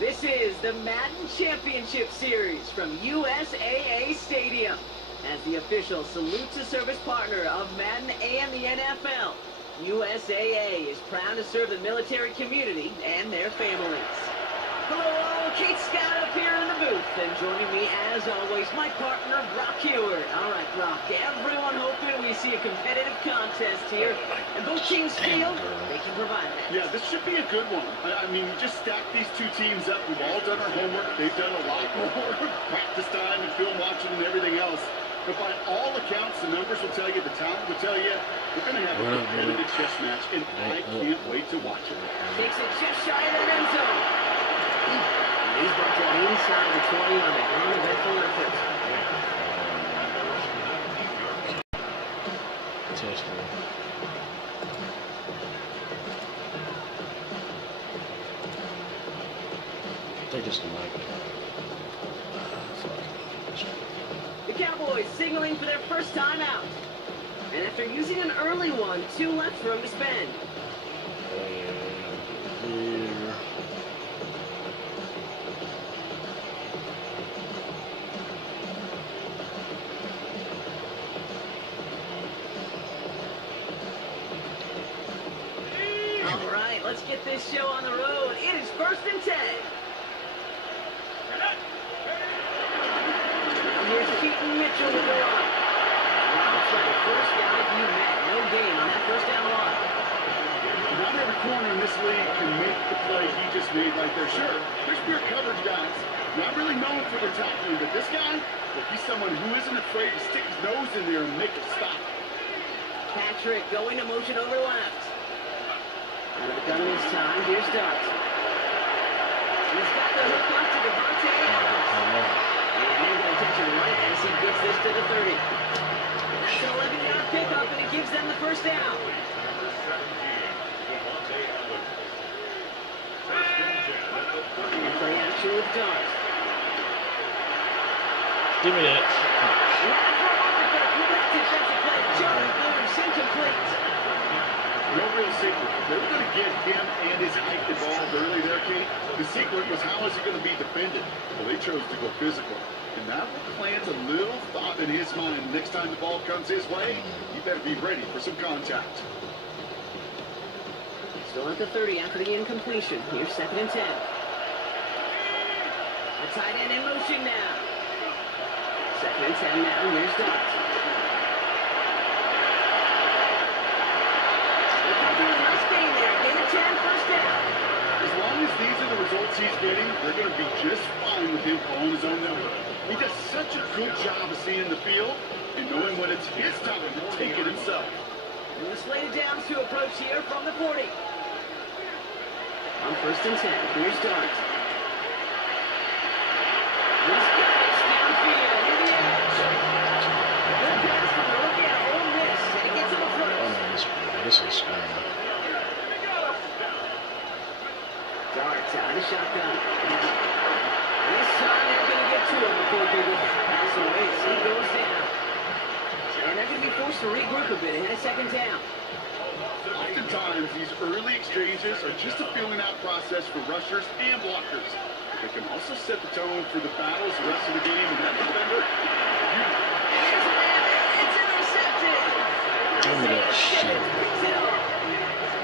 This is the Madden Championship Series from USAA Stadium. As the official salute to service partner of Madden and the NFL, USAA is proud to serve the military community and their families. Hello, Kate Scott up here in the booth, and joining me as always, my partner, Brock Heward. All right, Brock, everyone hoping we see a competitive contest here, and both teams feel they can provide that. Yeah, this should be a good one. I mean, just stack these two teams up. We've all done our homework. They've done a lot more practice time and film watching and everything else. But by all accounts, the numbers will tell you, the talent will tell you, we're going to have a competitive chess match, and I can't wait to watch it. Takes it just shy of the end zone. He's back to the inside of the 20 on the uneventful effort. They just like it. The Cowboys signaling for their first time out. And after using an early one, 2 left for him to spend. All right, let's get this show on the road. It is 1st and 10. Here's Keaton Mitchell with the run. Outside first down if you met. No gain on that first down line. Not every corner in this league can make the play he just made right there. Sure, there's pure coverage guys. Not really known for their tackling, but this guy, look, he's someone who isn't afraid to stick his nose in there and make a stop. Patrick going to motion over left. Out of the gun this time. Here's Starks. He's got the hook up to Devontae Adams. And he's going to touch him right as he gets this to the 30. That's an 11-yard pickup, and it gives them the first down. And play action with Dark. Give me that. No real secret. They were going to get him and his height involved early there, Kate. The secret was how is he going to be defended? Well, they chose to go physical. And that will plant a little thought in his mind. Next time the ball comes his way, he better be ready for some contact. Still at the 30 after the incompletion. Here's 2nd and 10. The tight end in motion now. 2nd and 10 now. Here's Dot. As long as they're going to be just fine with him calling his own number. He does such a good job of seeing the field and knowing when it's his time to take it himself. And the slated downs to approach here from the 40. On 1st and 10, here's Starks. He's got it downfield in the edge. Good pass from the rookie at Ole Miss, and he gets him a first. Oh, no, this is scary. Darts out of the shotgun. This time they're going to get to him before they get that pass away. So he goes down. And they're going to be forced to regroup a bit ahead of 2nd down. Oftentimes, these early exchanges are just a feeling out process for rushers and blockers. They can also set the tone for the battles the rest of the game, and that defender... It's intercepted! Give me that shit.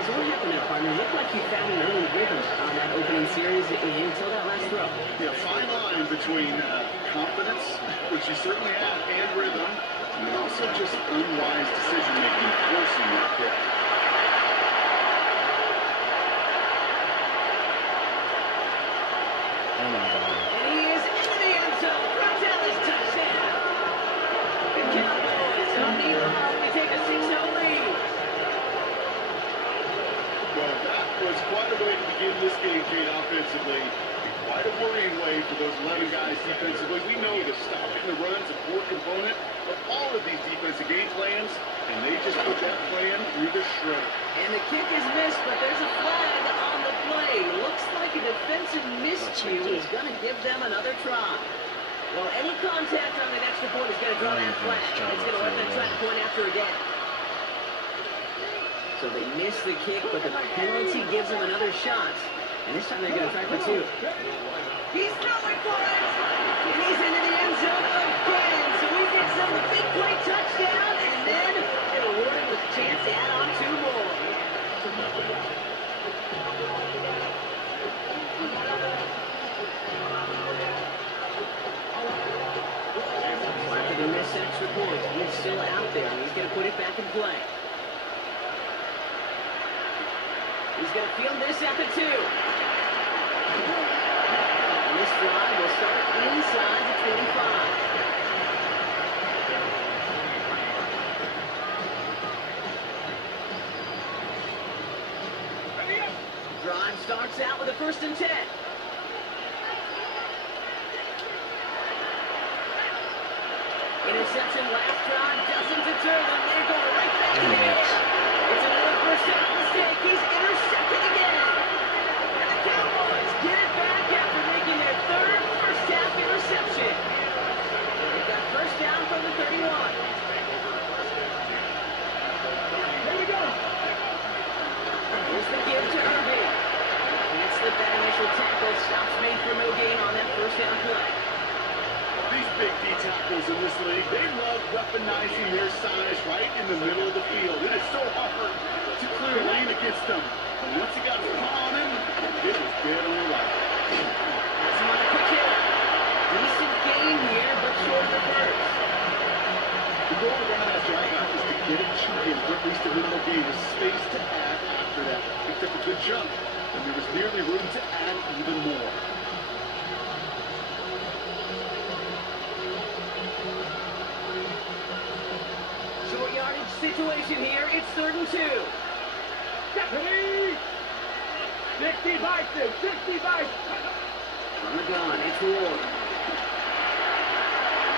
So what happened there, partner? Looked like you found an early rhythm on that opening series until that last throw. Yeah, fine line between confidence, which he certainly had, and rhythm, and also just unwise decision-making forcing that pick. Oh my God. And he is into the end zone. Gonzalez touchdown. The Cowboys don't need a lot. They take a 6-0 lead. Well, that was quite a way to begin this game, Kate, offensively. And quite a worrying way for those 11 guys defensively. We know that stopping the run's a core component of all of these defensive game plans, and they just put that plan through the shredder. And the kick is missed, but there's a flag on the play. Looks like a defensive miscue is going to give them another try. Well, any contact on the extra point is going to draw that flag. It's going to let them try to point after again. So they miss the kick, but the penalty gives them another shot. And this time they're going to try for 2. He's throwing for it! And he's into the end zone again. So he gets them the big play touchdown, and then they're awarded with a chance to add on 2 more. After the missed extra point, he's still out there, and he's going to put it back in play. He's going to field this at the 2. And this drive will start inside the 25. Drive starts out with a 1st and 10. Interception last drive doesn't deter them. They're going right back to the game. It's another 1st down mistake. He's intercepted again. And the Cowboys get it back after making their 3rd first-half interception. They've got 1st down from the 31. Here we go. Here's the give to Irving. Can't slip that initial tackle. Stops made for no gain on that 1st down play. These big D tackles in this league, they love weaponizing their size right in the middle of the field. It is so hard to clear a lane against them. And once he got his paw on him, it was dead on the right. That's him on a quick hit. Decent gain here, but short of the first. The goal around that drive out is to get a chunk in for at least a minimal gain with space to add after that. Picked up a good jump, and there was nearly room to add even more. Short yardage situation here. It's 3rd and 2. Deputy! 60 Bison! 60 Bison! On the gun, it's Ward.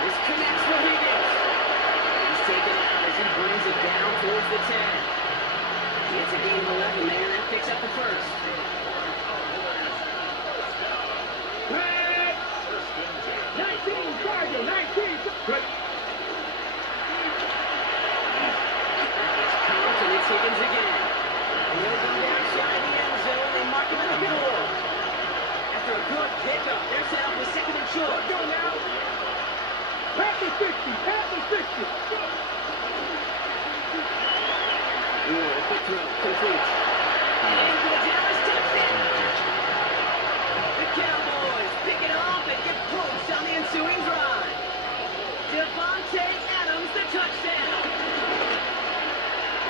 This connects for Higgins. He's taken out as he brings it down towards the 10. It's a gain of 11 there. That picks up the 1st. Red! 19, Sergeant! 19! Good. And it's Higgins again. And he'll come down shy of the end zone. They mark him at the goal. After a good pickup, they're set up with 2nd and short. Go now! Half the 60! Half the 60! Quick throw, complete. And for the Dallas touchdown. The Cowboys pick it off and get points on the ensuing drive. Devontae Adams, the touchdown.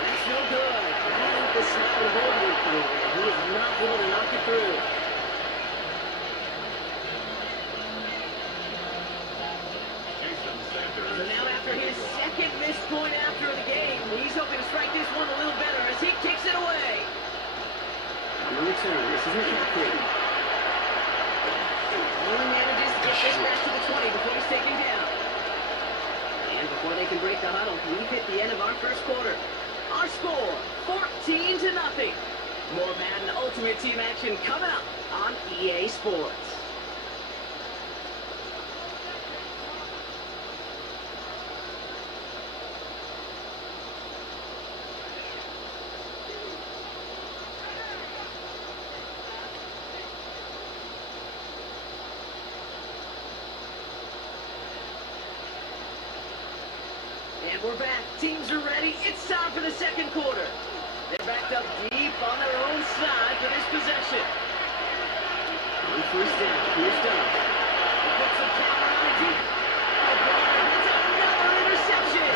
That's no good. I think the snap and hold route through. He is not able to knock it through. return. This is McCaffrey. Only manages to get this back to the 20 before he's taken down. And before they can break the huddle, we've hit the end of our first quarter. Our score, 14-0. More Madden Ultimate Team action coming up on EA Sports. And we're back. Teams are ready. It's time for the second quarter. They're backed up deep on their own side for this possession. On first down, here's Dobbs. He puts some power on it deep. It's another interception.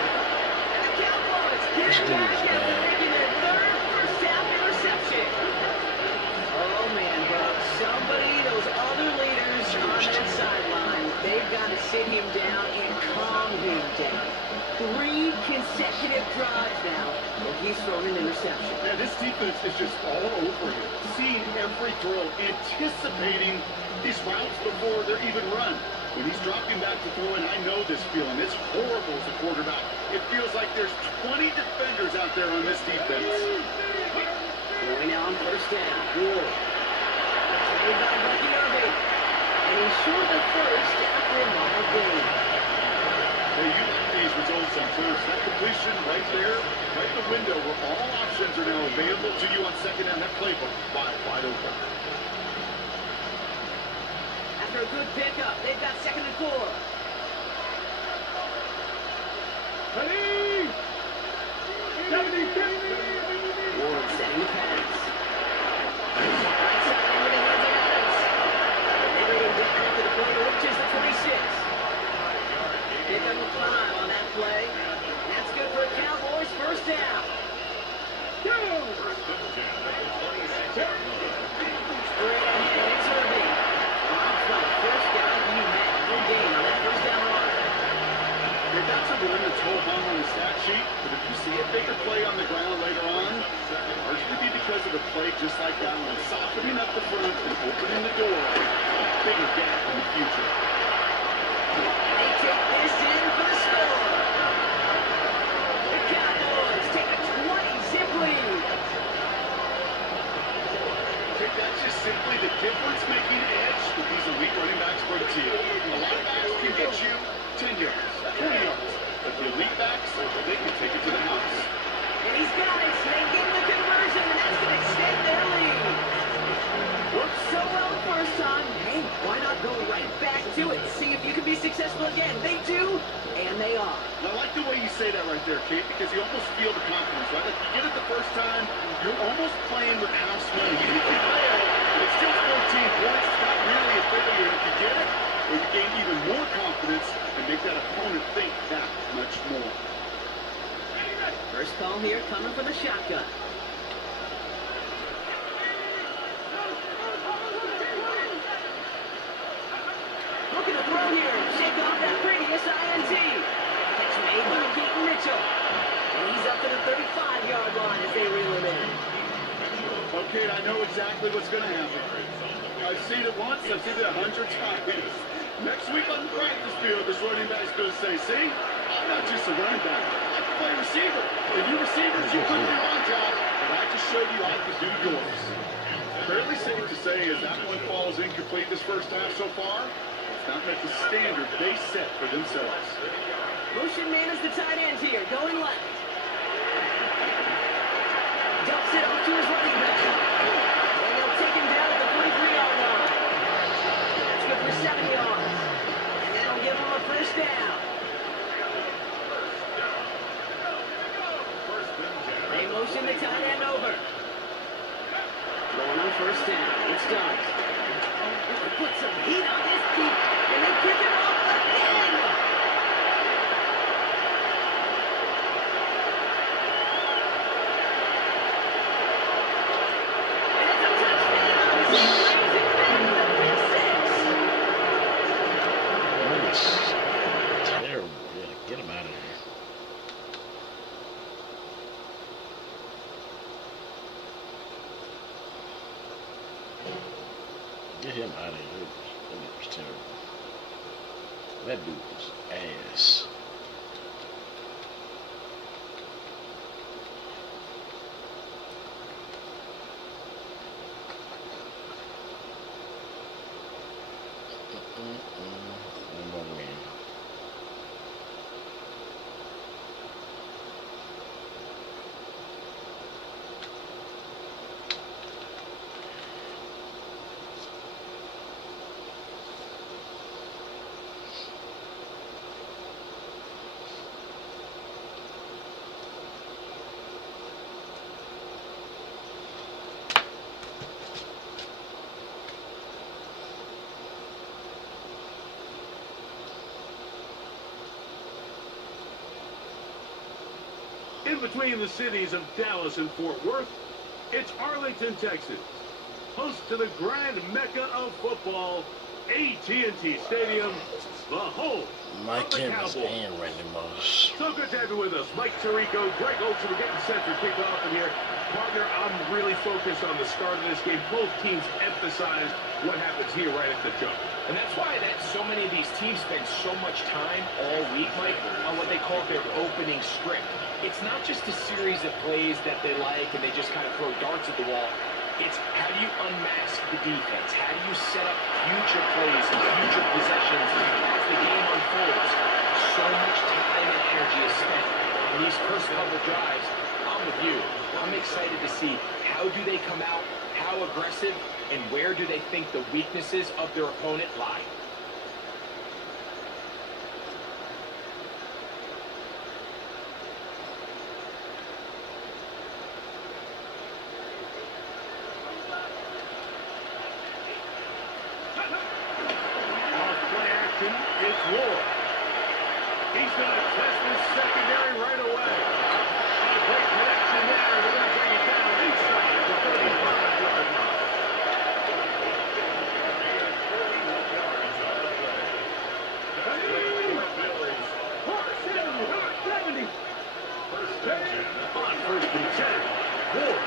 And the Cowboys get it back after making their third first half interception. Oh man, bro. Somebody, those other leaders on that sideline, they've got to sit him down and calm him down. 3 consecutive drives now, and he's thrown an interception. Yeah, this defense is just all over him. Seeing every throw, anticipating these routes before they're even run. When he's dropping back to throw, and I know this feeling, it's horrible as a quarterback. It feels like there's 20 defenders out there on this defense. Going now on first down. Ward. Saved by Bucky Irving. And he's short of first after a mild gain. Hey, you like these results on first. That completion right there, right the window where all options are now available to you on second down. That playbook wide open. After a good pickup, they've got 2nd and 4. Ready? 70-50. Ward setting the pass. Right side into the hands of Adams. They bring him down after the play, which is the 26. Pick up a 5 on that play. That's good for a Cowboys first down. Go. Straight ahead, it's Irving. First down, you had no gain on that first down run. Yeah, that's a run that's hold on the stat sheet, but if you see a bigger play on the ground later on, it largely be because of a play just like that one, softening up the front and opening the door, a bigger gap in the future. They take this in for the score. The Cowboys take a 20-zip lead. I think that's just simply the difference-making edge that these elite running backs bring to you. A lot of backs can get you 10 yards, 20 yards, but the elite backs, they can take it to the house. And he's got it, making the conversion, and that's going to extend their lead. Worked so well the first time. Hey, why not go right back to it? See if you can be successful again. They do, and they are. I like the way you say that right there, Kate, because you almost feel the confidence, right? Like you get it the first time, you're almost playing with house money. Even if you fail, it's still 14 points. It's not really a failure. If you get it, you gain even more confidence and make that opponent think that much more. First call here coming from the shotgun. Looking to throw here. Shake off that previous INT. Catch made by Keaton Mitchell. And he's up to the 35-yard line as they reel him in. Okay, I know exactly what's going to happen. I've seen it once, I've seen it 100 times. Next week on the practice field, this running back's going to say, see, I'm not just a running back, I can play receiver. And you receivers, you couldn't do my job, but I just showed you I could do yours. Fairly safe to say as that one falls incomplete this first half so far, it's not met the standard they set for themselves. Motion man is the tight end here, going left. Dumps it off to his running back. And they'll take him down at the 43-yard line. That's good for 7 yards. And that'll give him a first down. They motion the tight end over. Going on first down. It's done. Put some heat on this deep, and they pick it off again. Terrible. Yeah, get him out of here. Get him out of here. That dude was terrible. That dude was ass. One more win. In between the cities of Dallas and Fort Worth, it's Arlington, Texas. Host to the grand mecca of football, AT&T Stadium, the home Mike of the Evans Cowboys. and Randy Moss. So good to have you with us. Mike Tirico, Greg Olsen, we're getting set for kickoff in here. Partner, I'm really focused on the start of this game. Both teams emphasize what happens here right at the jump. And that's why so many of these teams spend so much time all week, Mike, on what they call their opening script. It's not just a series of plays that they like and they just kind of throw darts at the wall. It's how do you unmask the defense? How do you set up future plays and future possessions as the game unfolds? So much time and energy is spent on these first couple drives. I'm with you. I'm excited to see how do they come out, how aggressive, and where do they think the weaknesses of their opponent lie. Off play action, it's Ward. He's going to test this secondary right away. A great connection there. They're going to bring it down inside the 35-yard line. On first and 10, Ward.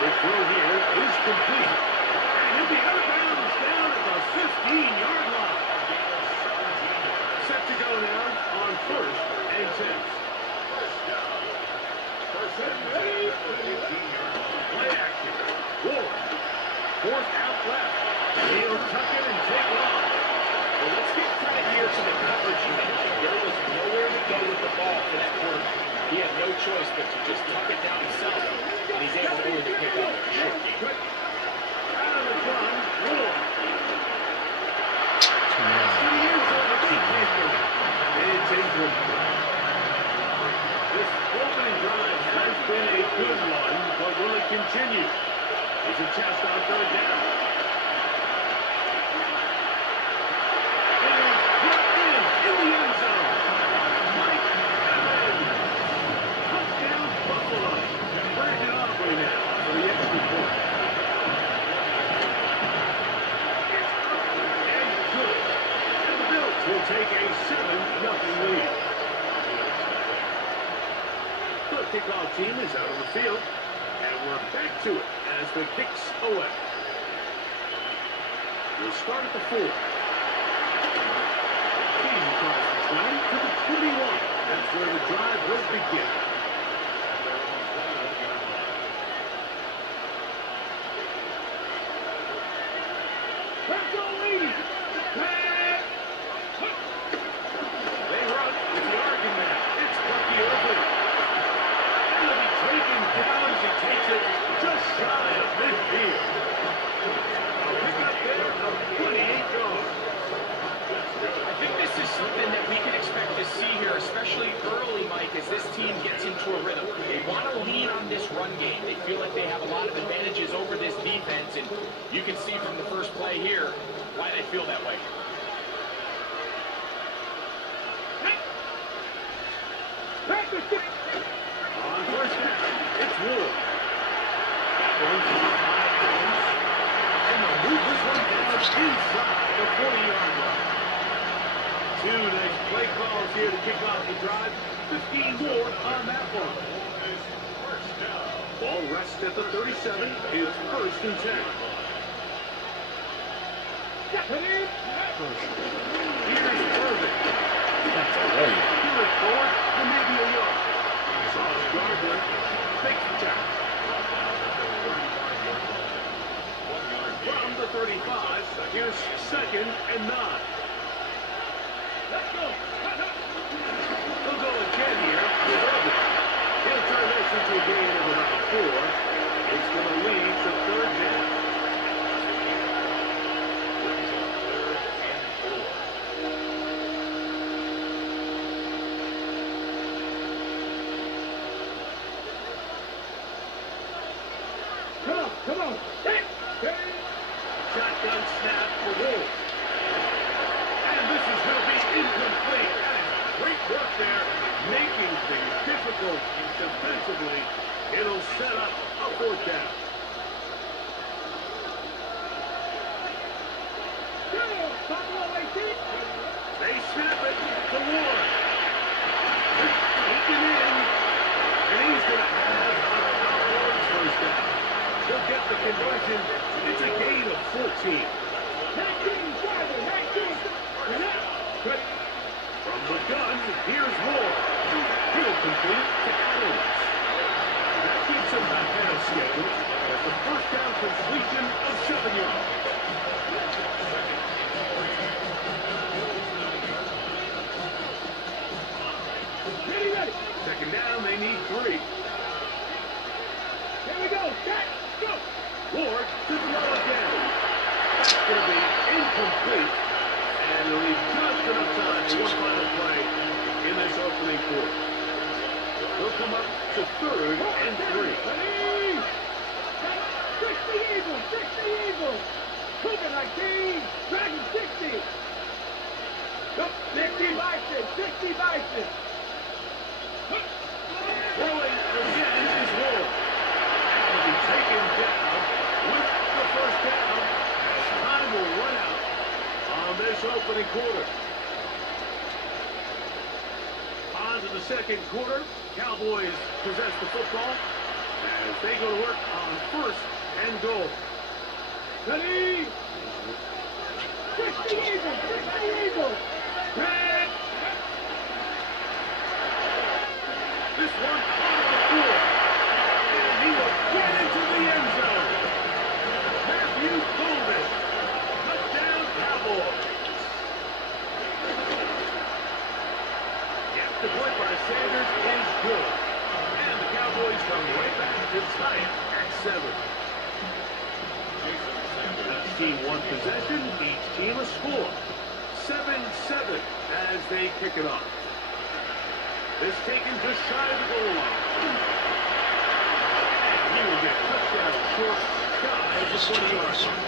The throw here is complete. And he'll be out of bounds down at the 15-yard line. Set to go now on first and 10. Play action. Ward. Fourth out left. He'll tuck it and take off. Well, let's give credit here to the coverage unit. There was nowhere to go with the ball for that quarterback. He had no choice but to just tuck it down himself, and he's able to pick up a short game. Quick. Out of the gun. Ward. It's incomplete. This opening drive has been a good one, but will it continue? It's a test on third down. It is put in the end zone. Mike Evans. Touchdown Buffalo. Brandon Aubrey now for the extra point. And good. And the Bills will take a 7-0 lead. The kickoff team is out on the field, and we're back to it as the kicks away. We'll start at the 4. He's across the 20 to the 21. That's where the drive will begin. They run with the argument. It's Bucky Oakley. He'll be taken down as he takes it just shy of midfield. A pickup there of 28 yards. I think this is something that we can expect to see here, especially early, Mike, as this team gets into a rhythm. They want to lean on this run game. They feel like they have a lot of advantages over this defense, and you can see from the first play here why they feel that way. On first down, it's Ward. That one's off high bounds. And they'll move this one down inside the 40-yard line. 2 nice play calls here to kick off the drive. 15 more on that one. Ball rests at the 37. It's 1st and 10. Here's Irvin. That's a way. He went forward for maybe a yard. Sauce Gardner fakes the tackle. From the 35, here's 2nd and 9. Let's go. He'll go again here with Irvin. He'll turn this into a gain of about 4. It's going to lead to 3rd down. Come on. Shotgun snap for Wolf. And this is going to be incomplete. That is great work there, making things difficult defensively. It'll set up a 4th down. They snap it to Ward. Taken in. And he's going to have a Ward's 1st down. He'll get the conversion. It's a gain of 14. From the gun, here's Ward. He'll complete to Adams. That keeps him ahead of schedule at the 1st down completion of 7 yards. Ready. 2nd down, they need 3. Here we go. Go. Ward to throw again. That's going to be incomplete. And he'll leave just enough time for one final play in this opening quarter. He'll come up to 3rd and 3. 60 Eagles. Cougar 19. Dragon 60. 60 Bison. Throwing again is Ward. Taken down with the 1st down. Time will run out on this opening quarter. On to the 2nd quarter. Cowboys possess the football as they go to work on 1st and goal. Ready? 60 Eagles. Red. This one on the floor. He will get into the end zone. Matthew Golden. Touchdown, Cowboys. Yes, the point by Sanders is good. And the Cowboys come right back to tie it at 7. Each team one possession, each team a score. 7-7 as they kick it off. This taken just shy of the goal line. He will get touchdown short, shy of the 20-yard line.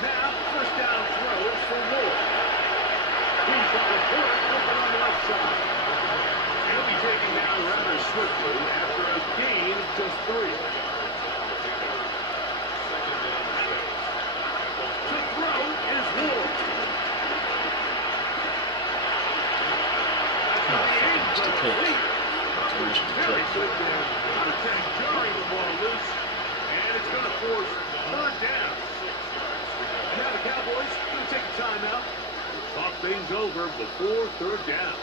Now, 1st down throws for Ward. He's got a Ward open on the left side. He'll be taken down rather swiftly after a gain of just 3. Very good there. Contact jarring the ball loose, and it's going to force 3rd down. Now the Cowboys going to take a timeout, talk things over before 3rd down.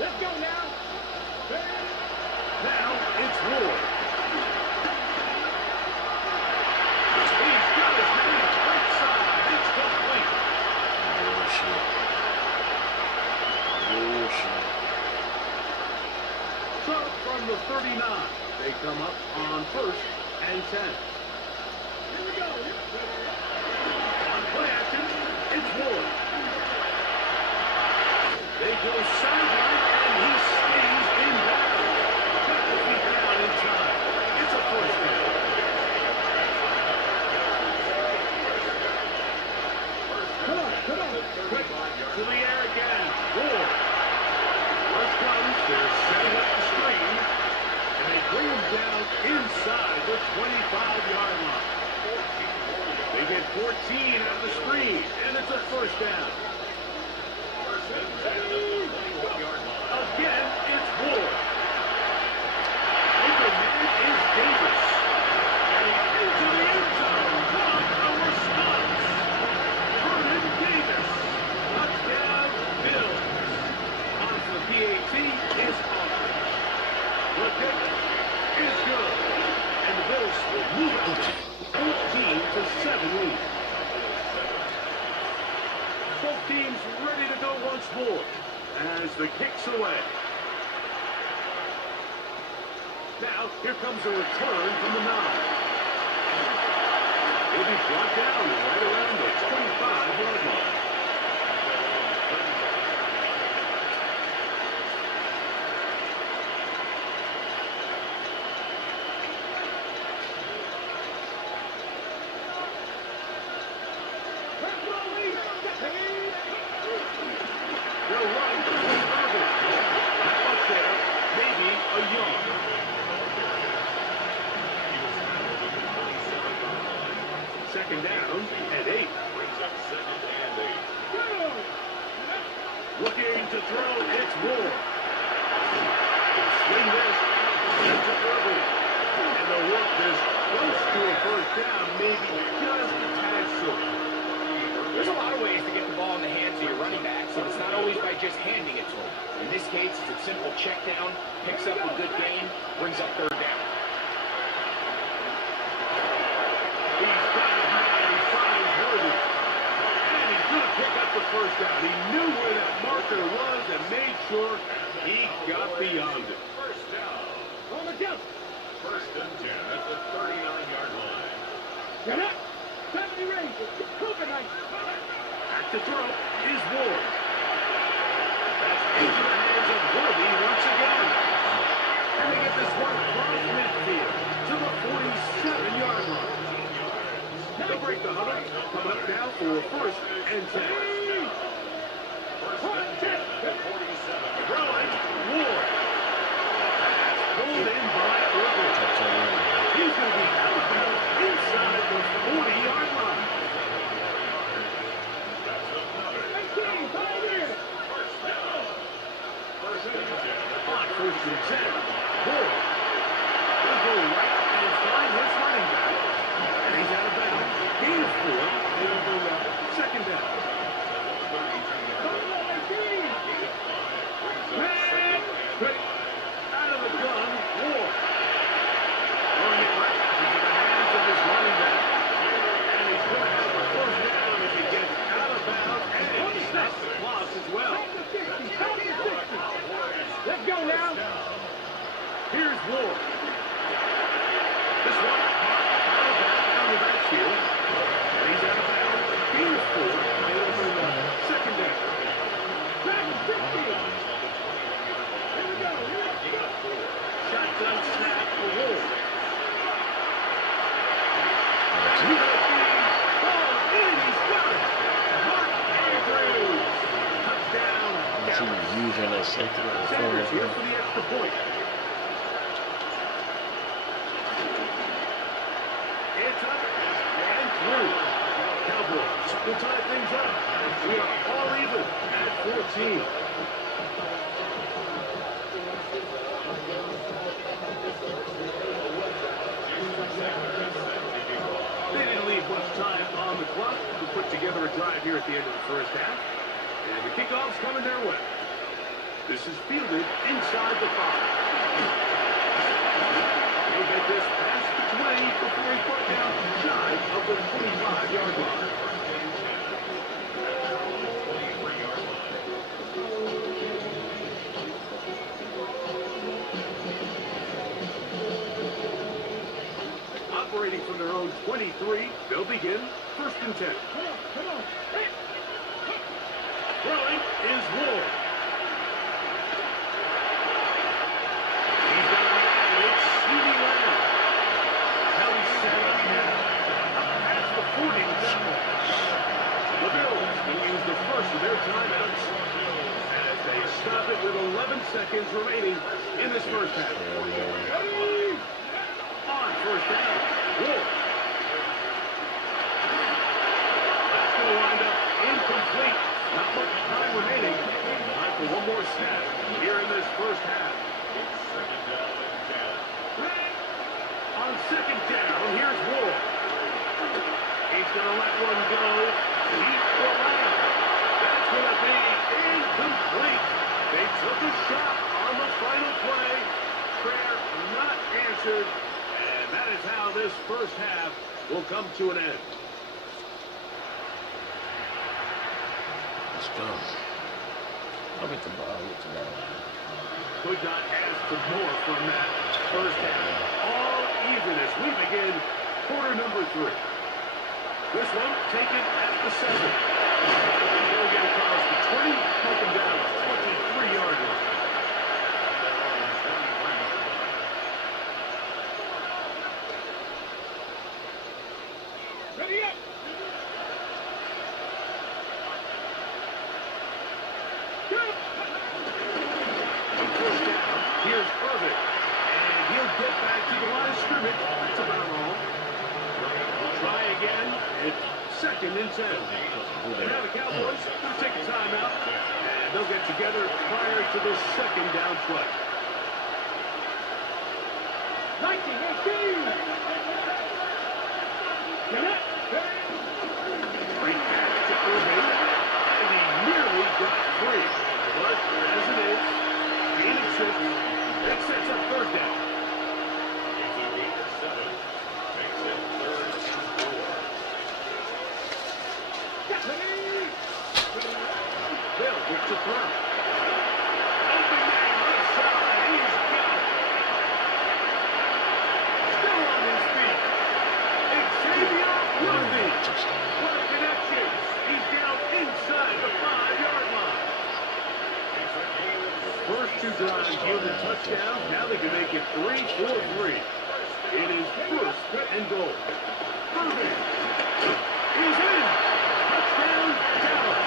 Let's go now. Now it's Ward. He's got his man right side. It's complete. So from the 39, they come up on 1st and 10. Here we go. On play action, it's Ward. They go sideline, and he stays in bounds. Got the feet down in time. It's a 1st down. Come on. Quick to the air again. Ward. First comes, they're setting up the screen, and they bring him down 25-yard line. They get 14 out of the screen, and it's a first down. Again, it's Ward. Open man is Davis. And into the end zone. What a response. Vernon Davis. Touchdown, Bills. On for the PAT is Aldridge. The kick is good. And the Bills will move it 14-7 lead. Both teams ready to go once more as the kick's away. Now, here comes a return from the 9. He'll be brought down right around the 25-yard line. They'll run to the target. That much there, maybe a yard. Second down and 8. Looking to throw, it's Ward. Swing this into Irving. And they'll work this close to a first down, maybe just a tad short. There's a lot of ways to get the ball in the hands of your running backs, and it's not always by just handing it to him. In this case, it's a simple check down, picks up a good gain, brings up third down. He's got his man, he finds Worthy. And he's going to pick up the first down. He knew where that marker was and made sure he got beyond it. First down. On the jump. First and 10 at the 39-yard line. Get up. Family range. Back to throw is Ward. That's into the hands of Worthy once again. And they get this one across midfield to the 47-yard line. Now break the huddle. Coming up now for first and 10. First and 10 at 47. Throwing Ward. That's pulled in by Irving. He's going to be out of bounds inside the 40-yard line. First and 10. Ward. He'll go right and find his running back. And he's out of bounds. Gain of 4. It'll go second down. Out of the gun, Ward. Throwing it right into the hands of his running back. And he's going to have a first down if he gets out of bounds. And he stops the clock as well. Let's go now. Here's Ward. This one out of the backfield. And he's out of bounds. Gain of 4. It'll go second down. Here we go. Shotgun snap for Ward. He's got it. Mark Andrews. Touchdown. He was using that safety on the Sanders here corner. for the extra point. It's up and through. Cowboys will tie things up. We are all even at 14. They didn't leave much time on the clock to put together a drive here at the end of the first half. And the kickoff's coming their way. This is fielded inside the 5. He'll get this past the 20 before he's brought down shy of the 25-yard line. Operating from their own 23, they'll begin first and 10. Come on. Hey. Throwing is Ward. He's got a man. It's Stevie Lamb. Now he's set up now. Past the 40 to Denver. The Bills will use the first of their timeouts as they stop it with 11 seconds remaining in this first half. On first down. second down. Here's Ward. He's going to let one go. Deep for Lamb. That's going to be incomplete. They took a shot on the final play. Prayer not answered. And that is how this first half will come to an end. Let's go. I'll get the ball. Could not ask for more from that first half. All even as we begin quarter number 3. This one taken at the 7. He'll get across the 20, taken down 23-yard line. Ready up! First down, here's Irvin. And he'll get back to the line of scrimmage. That's about all. Try again. It's second and 10. And now the Cowboys will take a timeout. And they'll get together prior to this second down play. 19-18! Great pass to Irvin. And he nearly got free. But as it is, gain of 6. That sets up first down. Bill with the throw. Open man right side. He's got it. Still on his feet. Xavier Worthy. What a connection. He's down inside the 5-yard line. First 2 drives yielded touchdowns. Now they can make it 3-4-3. It is first and goal. Irvin is in. Touchdown, Dallas.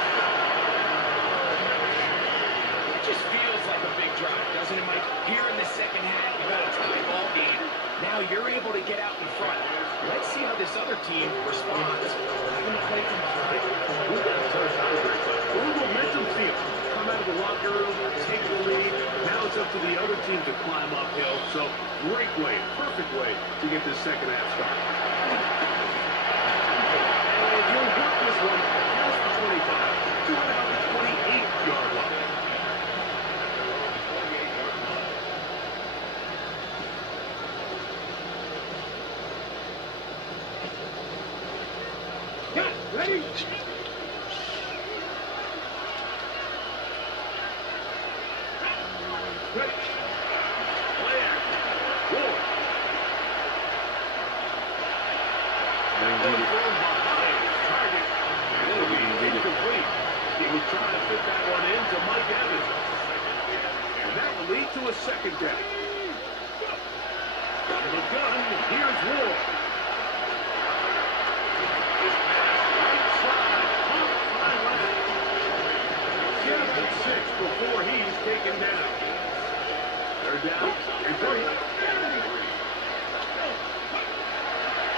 It just feels like a big drive, doesn't it, Mike? Here in the second half, you've got a tie ball game. Now you're able to get out in front. Let's see how this other team responds. They're going to play from behind. What momentum feel? Come out of the locker room, take the lead. Now it's up to the other team to climb uphill. So great way, perfect way to get this second half started. And he'll work this one past the 25 to about the 28-yard line. Ready? Ready. Play action. Ward. Thrown behind his target. And it'll be incomplete. He was trying to fit that one in to Mike Evans. And that will lead to a second down. From the gun, here's Ward. His pass right side, off by Lamb. 7-6 before he's taken down. They're down and 3.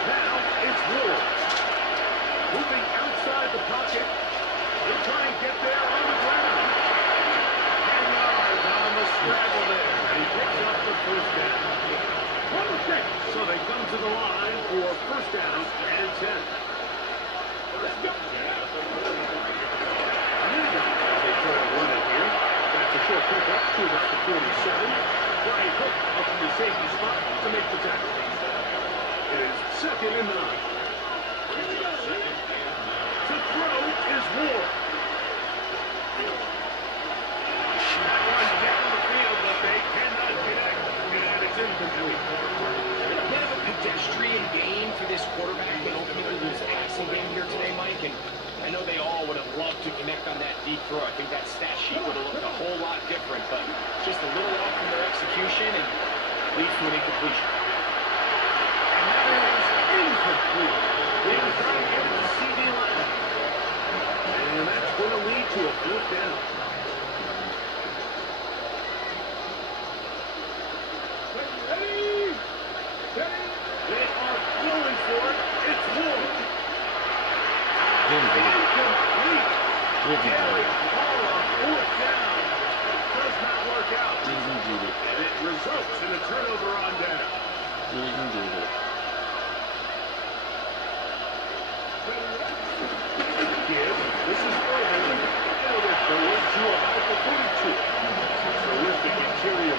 Now it's Ward. Moving outside the pocket. He'll try and get there on the ground. 10 yards on the scramble there. And he picks up the first down. So they come to the line for first down and 10. Let's go. They try to run it here. That's a short pickup to about the 47. Brian Hook up in the safety spot to make the tackle. It is second and 9. To throw is Ward. That one down the field, but they cannot connect. And it's incomplete. A bit of a pedestrian game for this quarterback and ultimately this passing game here today, Mike. And I know they all would have loved to connect on that deep throw. I think that stat sheet would have looked a whole lot different, but just a little off from their execution and leads to an incompletion. And that is incomplete. They were trying to get it to CD Lamb. And that's going to lead to a fourth down. They are going for it. It's Ward. Incomplete. Carry ball on fourth down. Does not work out. And it results in a turnover on down. Didn't get it.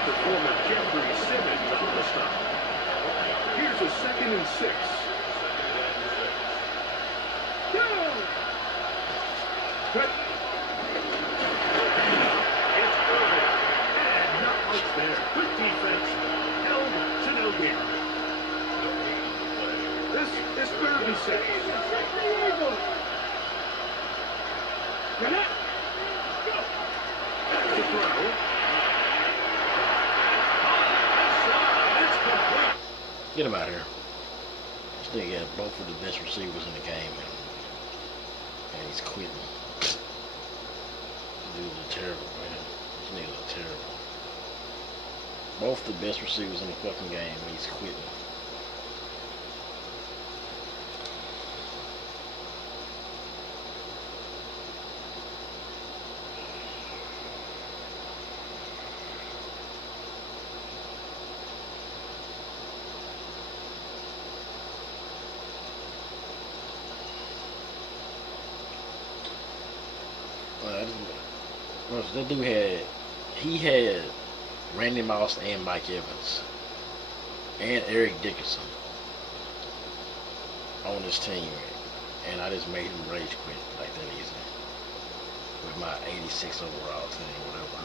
the former Jeffrey Simmons on the stop. Here's a 2nd and 6. Go! Good. It's over. And not much there. Good defense. Held to no gain. This is 3rd and 6. Connect. Go. That's the throw. It's complete. Get him out of here. This nigga got both of the best receivers in the game, and he's quitting. These dudes are terrible, man. These niggas are terrible. Both the best receivers in the fucking game, and he's quitting. That dude had Randy Moss and Mike Evans and Eric Dickerson on his team, and I just made him rage quit like that easy with my 86 overall team, whatever.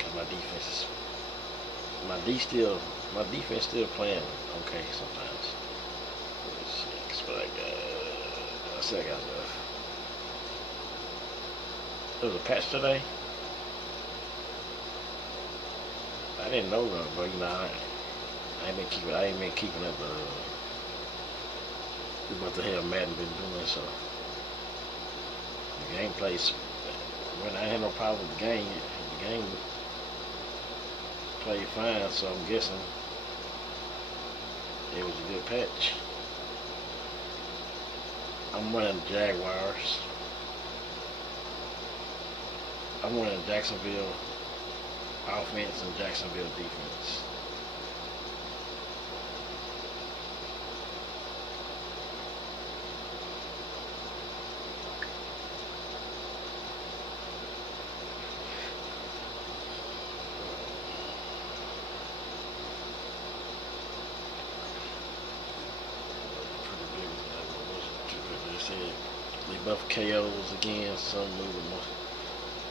Cause my defense still playing okay sometimes. But I still got enough. There was a patch today. I didn't know that, but you know, I ain't been keeping up with what the hell Madden been doing. So the game plays. When I had no problem with the game played fine. So I'm guessing it was a good patch. I'm running Jaguars. I'm running Jacksonville offense and Jacksonville defense. They said they both KOs again, some moving more.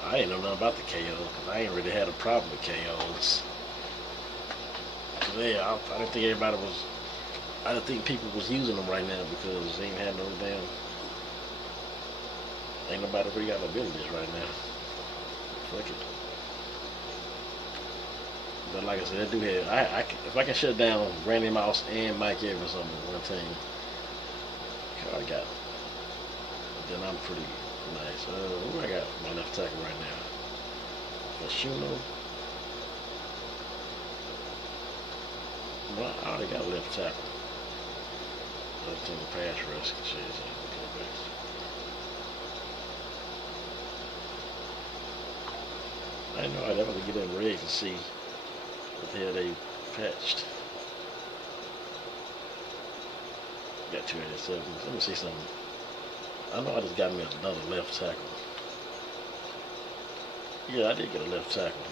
I didn't know nothing about the KOs because I ain't really had a problem with KOs. Yeah, I didn't think everybody was. I didn't think people was using them right now because they ain't had no damn. Ain't nobody really got no abilities right now. Fuck it. But like I said, that dude had. If I can shut down Randy Moss and Mike Evans on one team, I got. Then I'm pretty nice. Who I got my left tackle right now? Fashuno. Well, I already got a left tackle. Left in the pass rush and shit. I didn't know I'd ever get in red to see what the hell they patched. Got 287. Let me see something. I know I just got me another left tackle. Yeah, I did get a left tackle.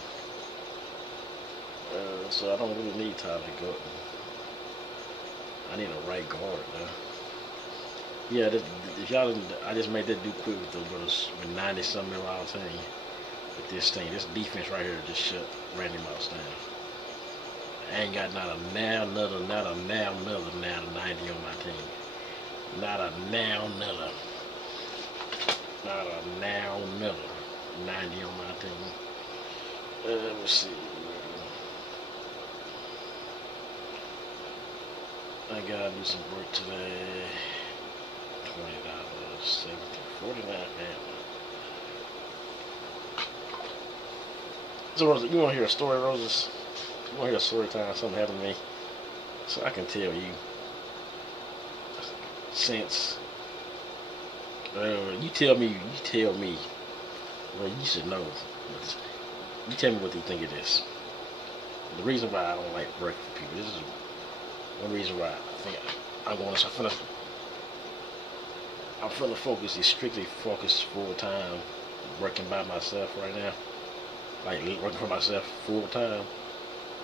So I don't really need Tyler Gordon. I need a right guard now. Yeah, if y'all didn't, I just made that dude quit with the with 90-something mile team. With this thing, this defense right here just shut Randy Moss down. I ain't got not a now, another 90 on my team. Not a now, another. Not a now, another 90 on my team. Let me see. I gotta do some work today. $20, 70, 49 pounds. So, Rosa, you want to hear a story, Roses? You want to hear a story time? Something happened to me, so I can tell you. Since you tell me. Well, you should know. You tell me what you think of this. The reason why I don't like working for people. This is one reason why I think I'm going to. I'm feeling focused. Is strictly focused full time, working by myself right now. like working for myself full time.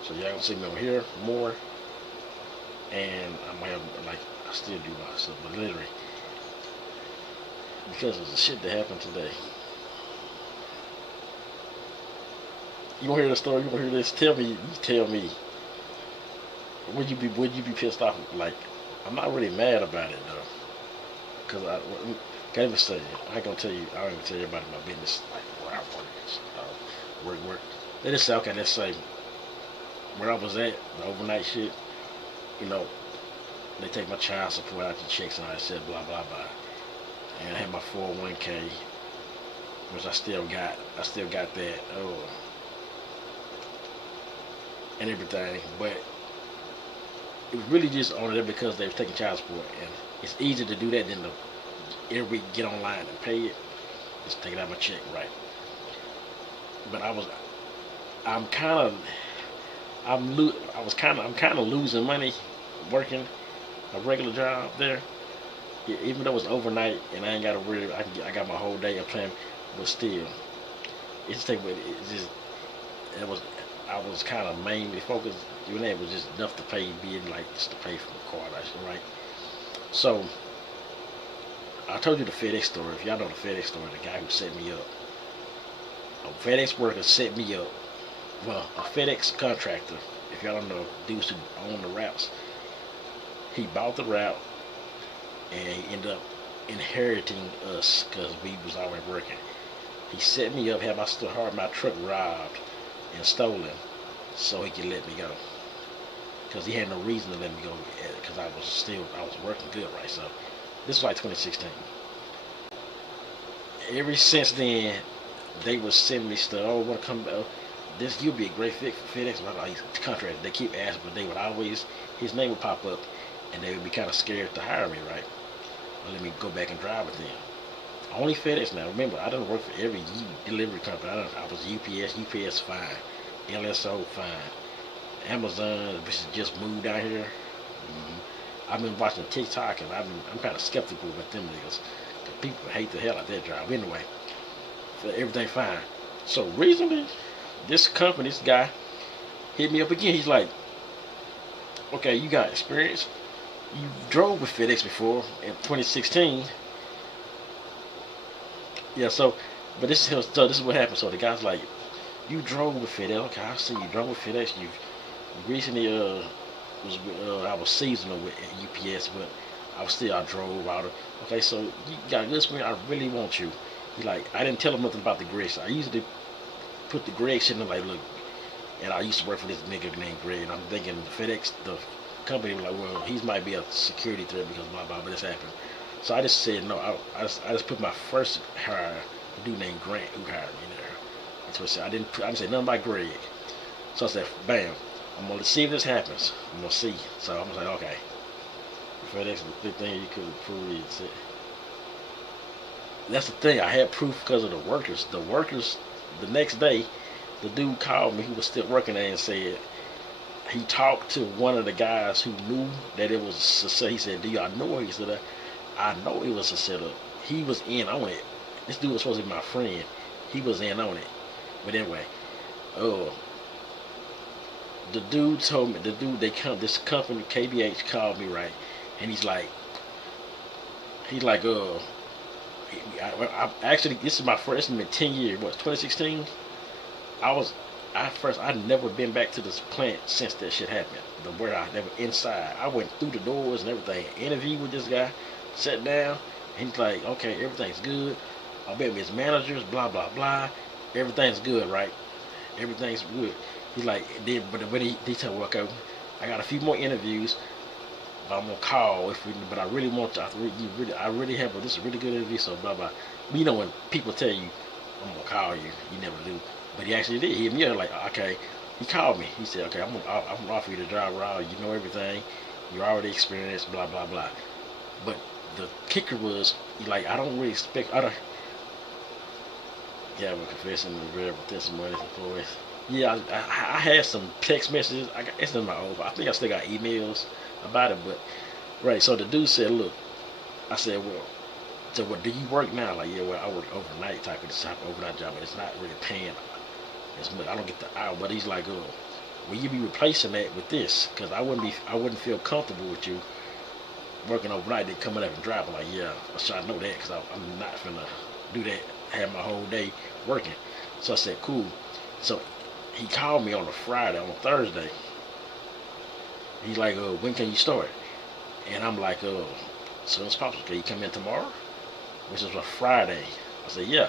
So y'all gonna see me over here more, and I'm gonna have like I still do myself, but literally because of the shit that happened today. You wanna hear the story? You wanna hear this? Tell me. You tell me. Would you be pissed off? Like, I'm not really mad about it though, cause I can't even say it. I ain't gonna tell you. I ain't gonna tell everybody my business, like where I work. They just say, okay, let's say where I was at, the overnight shit. You know, they take my child support out the checks and I said blah blah blah, and I had my 401k, which I still got. I still got that. And everything, but it was really just on it because they was taking child support, and it's easier to do that than to every week get online and pay it. Just take it out of my check, right? But I'm kind of losing money working a regular job there. Yeah, even though it's overnight and I ain't got to worry, I got my whole day of plan, but still, I was kind of mainly focused. Your name was just enough to pay, being like just to pay for the car, right? So I told you the FedEx story. If y'all know the FedEx story, the guy who set me up, a FedEx worker set me up. Well, a FedEx contractor. If y'all don't know, dudes who own the routes, he bought the route and he ended up inheriting us because we was already working. He set me up, had my truck robbed and stolen so he could let me go, because he had no reason to let me go because I was working good, right? So this was like 2016. Ever since then they was sending me stuff. Oh, want to come this, you'll be a great fit for FedEx. These contractors, they keep asking, but they would always, his name would pop up and they would be kind of scared to hire me, right? Well, let me go back and drive with them. Only FedEx now. Remember, I done work for every delivery company. I was UPS fine, LSO fine, Amazon, which just moved down here. I've been watching TikTok and I'm kind of skeptical about them niggas. People hate the hell out of that job anyway. So everything fine. So recently, this guy hit me up again. He's like, okay, you got experience. You drove with FedEx before in 2016. Yeah, but this is what happened. So the guy's like, you drove with FedEx. Okay, I see you drove with FedEx. You recently I was seasonal with UPS, but I drove out of. Okay, so you got a good experience. I really want you. He like, I didn't tell him nothing about the Greg. So I usually put the Greg shit in, like, look, and I used to work for this nigga named Greg, and I'm thinking FedEx, the company, was like, well, he might be a security threat because blah blah, but this happened. So I just said no. I just put my first hire, a dude named Grant, who hired me there. That's what I said. I didn't say nothing about Greg. So I said, bam, I'm gonna see if this happens. I'm gonna see. So I'm like, okay. FedEx, the thing you could prove it. That's the thing. I had proof because of the workers. The workers, the next day, the dude called me. He was still working there and said he talked to one of the guys who knew that it was a setup. He said, do y'all know it? He said, I know it was a setup. He was in on it. This dude was supposed to be my friend. He was in on it. But anyway, the dude told me, this company, KBH, called me, right? And he's like, actually, this is my first, it's been 10 years, what, 2016? I'd never been back to this plant since that shit happened. They were inside. I went through the doors and everything, interviewed with this guy, sat down, and he's like, okay, everything's good. I met with his managers, blah, blah, blah. Everything's good, right? Everything's good. He's like, but when he told me, okay, I got a few more interviews, but I'm gonna call but I really want you. I really have. But this is a really good interview. So blah blah. But you know when people tell you, I'm gonna call you, you never do. But he actually did. He hit me up like, okay. He called me. He said, okay, I'm gonna offer you the job, Raul. You know everything. You're already experienced. Blah blah blah. But the kicker was, like, I don't really expect. Yeah, we're confessing the real testimony employees. Yeah, I had some text messages. It's in my old. I think I still got emails about it, but right. So the dude said, "Look," I said, "Well, so what do you work now?" Like, yeah, well, I work overnight, type of overnight job, but it's not really paying as much. I don't get the hour, but he's like, will you be replacing that with this? Because I wouldn't feel comfortable with you working overnight. They coming up and dropping like, yeah, I know that because I'm not finna do that. Have my whole day working. So I said, cool. So he called me on a Friday, on a Thursday. He's like, when can you start? And I'm like, as soon as possible. Can you come in tomorrow? Which was a Friday. I said, yeah.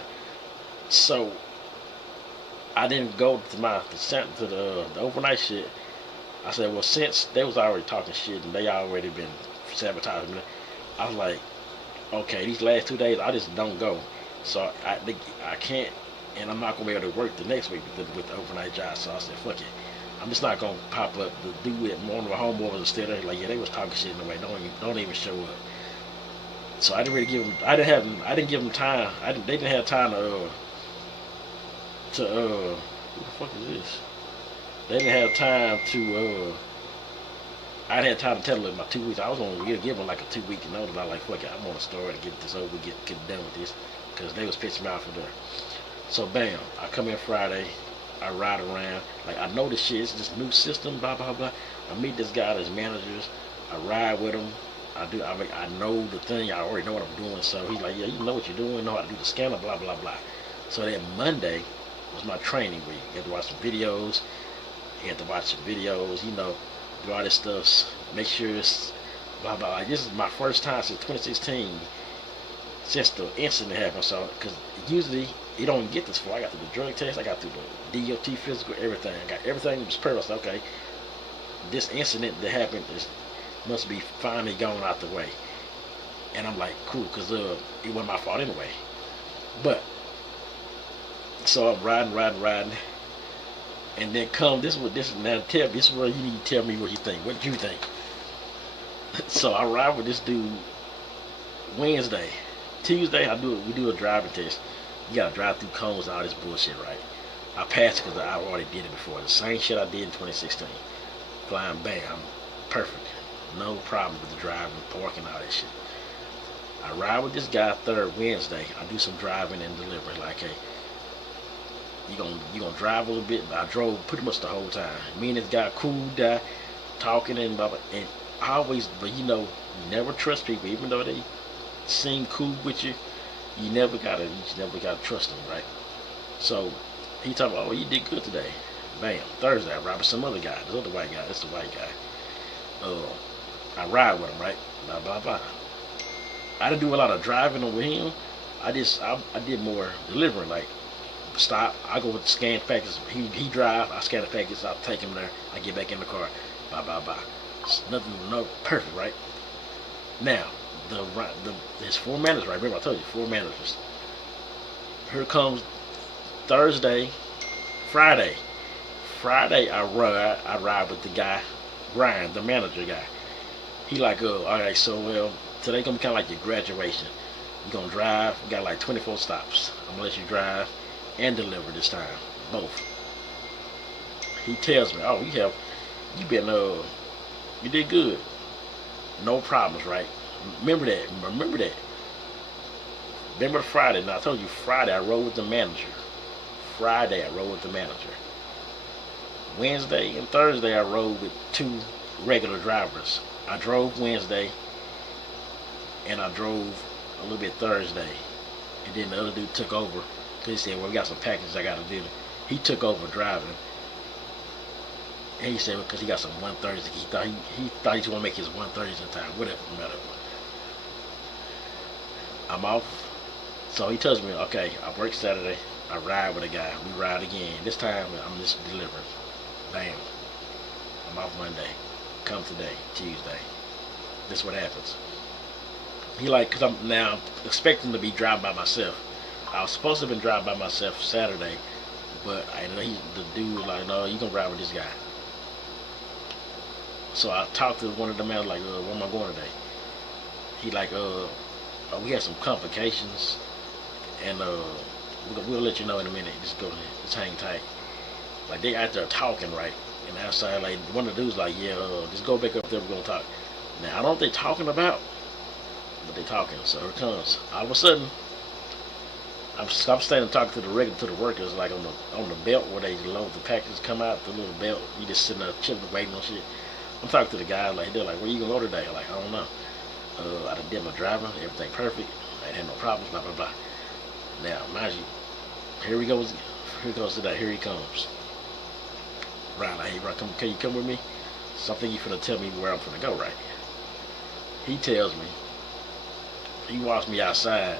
So I didn't go to the overnight shit. I said, well, since they was already talking shit and they already been sabotaging me, I was like, okay, these last 2 days I just don't go. So I can't, and I'm not gonna be able to work the next week with the overnight job. So I said, fuck it. I'm just not gonna pop up to do it. One of my homeboys was still there, like, yeah, they was talking shit in the way. Don't even show up. So I didn't really give them. I didn't give them time. They didn't have time to who the fuck is this? They didn't have time to. I didn't have time to tell them my 2 weeks. I was gonna give them like a 2 week notice. I was like, fuck it, I'm gonna start and get this over, get done with this, because they was pissing me off from there. So bam, I come in Friday. I ride around, like, I know this shit, it's this new system, blah blah blah. I meet this guy, his managers, I ride with him, I know the thing, I already know what I'm doing. So he's like, yeah, you know what you're doing, know how to do the scanner, blah blah blah. So then Monday was my training week. You have to watch some videos, do all this stuff, make sure it's blah blah. Like, this is my first time since 2016, since the incident happened. So, because usually you don't get this far. I got through the drug test, I got through the DOT physical, everything. I got everything was perfect. Okay, this incident that happened must be finally gone out the way. And I'm like, cool, because it wasn't my fault anyway. But so I'm riding, and then this is where you need to tell me what you think. What you think? So I ride with this dude Wednesday. Tuesday we do a driving test. You gotta drive through cones and all this bullshit, right? I passed because I already did it before. The same shit I did in 2016. Flying bam, perfect. No problem with the driving, parking, all that shit. I ride with this guy third Wednesday. I do some driving and delivery. Like, hey, you gonna drive a little bit? But I drove pretty much the whole time. Me and this guy, cool guy, talking and blah blah. And I always, but you never trust people, even though they seem cool with you. You never gotta trust them, right? So he told me, oh, you did good today. Bam. Thursday, I ride with some other guy. This other white guy. That's the white guy. I ride with him, right? Blah blah blah. I didn't do a lot of driving over him. I did more delivering. Like, stop. I go with the scan packets. He drive. I scan the packets. I take him there. I get back in the car. Blah blah blah. It's nothing. No perfect, right? Now. There's 4 managers, right? Remember I told you 4 managers. Here comes Thursday, Friday. Friday I ride with the guy, Brian, the manager guy. He like, all right, so today gonna be kind of like your graduation. You gonna drive. You got like 24 stops. I'm gonna let you drive and deliver this time, both. He tells me, oh, you did good. No problems, right? Remember that. Remember Friday. Now I told you Friday I rode with the manager. Wednesday and Thursday I rode with 2 regular drivers. I drove Wednesday and I drove a little bit Thursday. And then the other dude took over because he said, well, we got some packages I got to do. He took over driving. And he said, because he got some 130s. He thought he was going to make his 130s in time. Whatever, no matter what. I'm off. So he tells me, okay, I work Saturday. I ride with a guy. We ride again. This time, I'm just delivering. Bam. I'm off Monday. Come today, Tuesday. This is what happens. He like, because I'm now expecting to be driving by myself. I was supposed to have been driving by myself Saturday, but I know the dude was like, no, you can ride with this guy. So I talked to one of the men, like, where am I going today? He like, we had some complications, and we'll let you know in a minute. Just hang tight. Like, they out there talking, right? And outside, like, one of the dudes like, yeah, just go back up there, we're gonna talk. Now, I don't know what they talking about, but they talking. So here it comes. All of a sudden, I'm standing talking to the workers like on the belt where they load the packages come out the little belt. You just sitting there chilling waiting on shit. I'm talking to the guys like they're like, where you gonna go today? I'm like, I don't know. I done did my driving, everything perfect. I ain't had no problems, blah blah blah. Now, mind you, here he goes today. Here he comes. Right, like, hey, bro, can you come with me? Something you finna tell me where I'm finna go, right? He tells me. He walks me outside.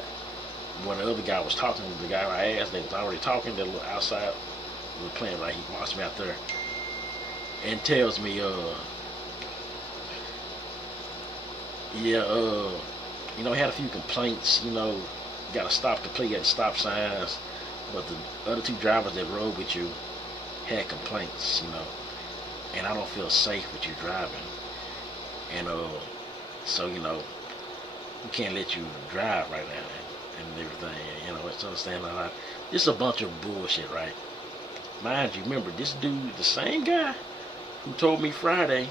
When the other guy was talking, the guy I asked, they was already talking. They were outside, we were playing, right? He walks me out there and tells me, you know, he had a few complaints. You know, you gotta stop the play at stop signs, but the other two drivers that rode with you had complaints, you know, and I don't feel safe with you driving, and so you know, we can't let you drive right now and everything, you know, it's understanding like this is a bunch of bullshit, right? Mind you, remember this dude, the same guy who told me Friday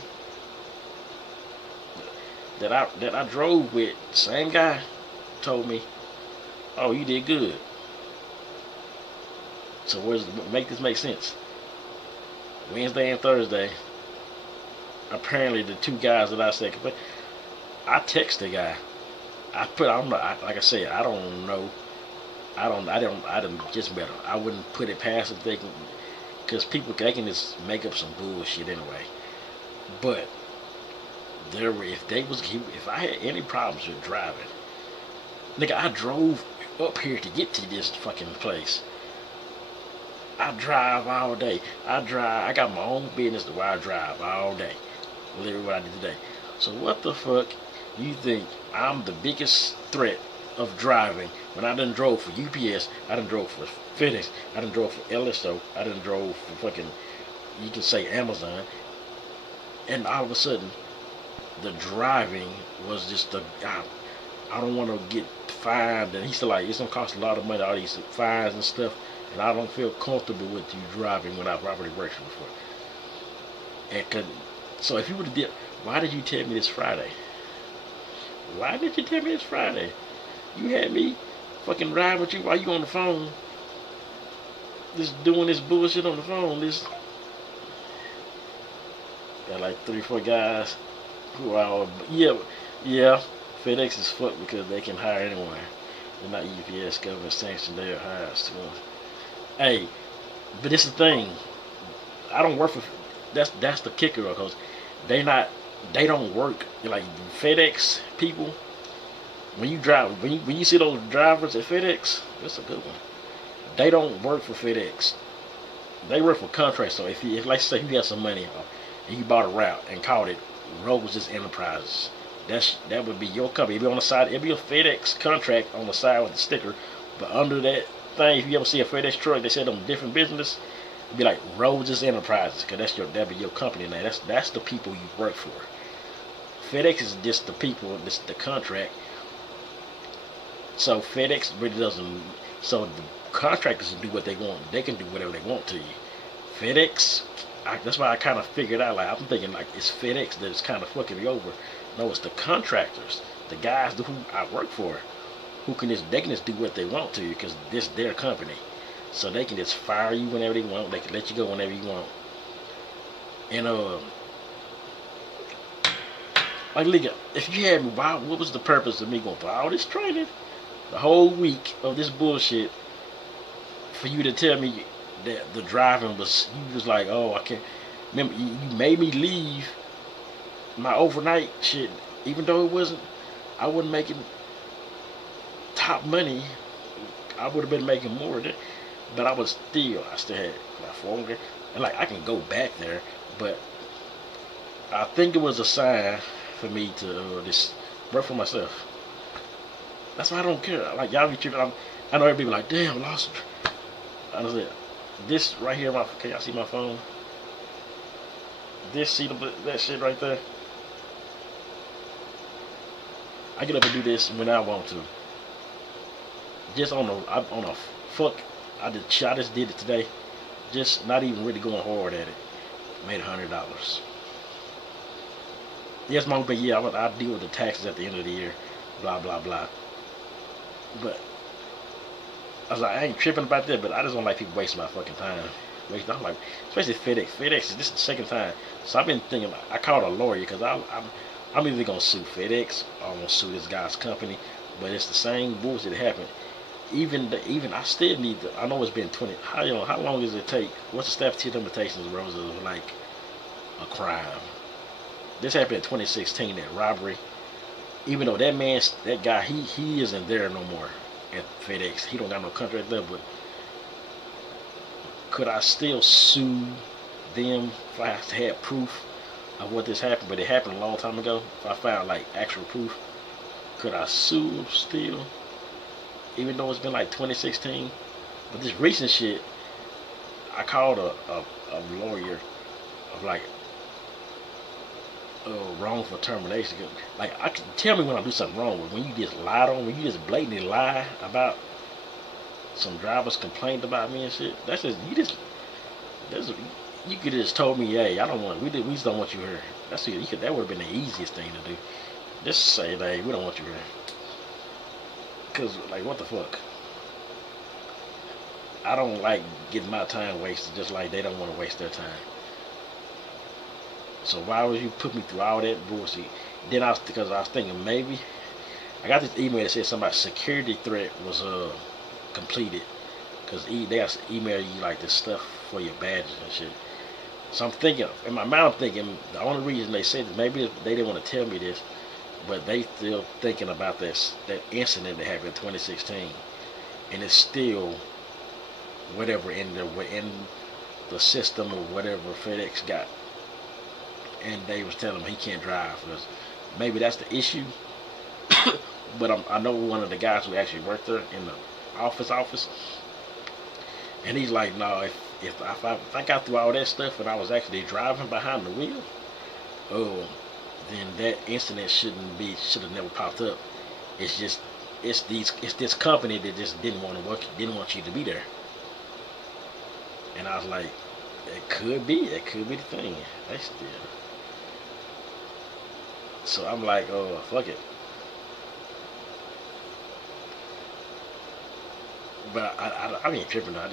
that I drove with, same guy told me, oh, you did good. So make this make sense? Wednesday and Thursday, apparently the two guys that I said, I text the guy. Like I said, I don't know. I didn't just better. I wouldn't put it past if they can, because people they can just make up some bullshit anyway. But if I had any problems with driving, nigga, I drove up here to get to this fucking place. I drive all day. I got my own business to where I drive all day. Literally what I did today. So what the fuck you think I'm the biggest threat of driving when I done drove for UPS, I done drove for FedEx, I done drove for LSO, I done drove for fucking, you can say Amazon, and all of a sudden the driving was just I don't want to get fined, and he's still like, it's gonna cost a lot of money, all these fines and stuff, and I don't feel comfortable with you driving when I've already worked before. And so if you would have did, why did you tell me this Friday? Why did you tell me this Friday? You had me fucking ride with you while you on the phone, just doing this bullshit on the phone. This got like 3-4 guys who are all, yeah. FedEx is fucked because they can hire anyone. They're not UPS government sanctioned. They'll hire us. Hey, but this is the thing. I don't work for. That's the kicker, because they don't work like FedEx people. When you drive, when you see those drivers at FedEx, that's a good one. They don't work for FedEx. They work for contracts. So if like say you got some money and you bought a route and called it Roses Enterprises, that would be your company. It'd be on the side. It'd be a FedEx contract on the side with the sticker. But under that thing, if you ever see a FedEx truck, they said on different business, it'd be like Roses Enterprises, because that'd be your company name. That's the people you work for. FedEx is just the people, this the contract. So FedEx really doesn't. So the contractors can do what they want. They can do whatever they want to you. FedEx. That's why I kind of figured out. Like I'm thinking, like it's FedEx that is kind of fucking me over. No, it's the contractors, the guys who I work for, they can just do what they want to you, because this their company. So they can just fire you whenever they want. They can let you go whenever you want. And like, Liga, if you had me, what was the purpose of me going through all this training, the whole week of this bullshit, for you to tell me that the driving was, you was like, oh, I can't. Remember, you made me leave my overnight shit, even though I wasn't making top money. I would have been making more than, but I still had my phone, and like I can go back there, but I think it was a sign for me to just work for myself. That's why I don't care. Like y'all be tripping. I know everybody be like, damn, I lost. I was like, this right here, can y'all see my phone? That shit right there. I get up and do this when I want to. Just on a fuck. I just did it today. Just not even really going hard at it. Made $100. Yes, Mom, but yeah, I deal with the taxes at the end of the year. Blah blah blah. But I was like, I ain't tripping about that, but I just don't like people wasting my fucking time. I'm like, especially FedEx. FedEx is this is the second time, so I've been thinking. I called a lawyer because I'm either gonna sue FedEx or I'm gonna sue this guy's company, but it's the same bullshit that happened. Even I still need to. I know it's been 20. How long does it take? What's the statute of limitations, Rosa, of like a crime? This happened in 2016. That robbery. Even though that guy, he isn't there no more at FedEx. He don't got no contract there, but could I still sue them if I had proof of what this happened? But it happened a long time ago. If I found like actual proof, could I sue still? Even though it's been like 2016. But this recent shit, I called a lawyer of like wrongful termination. Like, I can tell me when I do something wrong, but when you just lied on, when you just blatantly lie about some drivers complained about me and shit, that's just you could just told me, hey, I don't want, we just don't want you here. That would have been the easiest thing to do. Just say, hey, we don't want you here. Cause like, what the fuck? I don't like getting my time wasted, just like they don't want to waste their time. So why would you put me through all that bullshit? Then because I was thinking maybe I got this email that said somebody's security threat was completed, because they have to email you like this stuff for your badges and shit. So I'm thinking, in my mind, I'm thinking the only reason they said this, maybe they didn't want to tell me this, but they still thinking about that incident that happened in 2016, and it's still whatever in the system or whatever FedEx got, and they was telling him he can't drive. Maybe that's the issue. But I know one of the guys who actually worked there in the office, and he's like, no, if I got through all that stuff and I was actually driving behind the wheel, then that incident should have never popped up. It's this company that just didn't want you to be there. And I was like, it could be the thing. They still. So I'm like, oh, fuck it. But I ain't tripping. I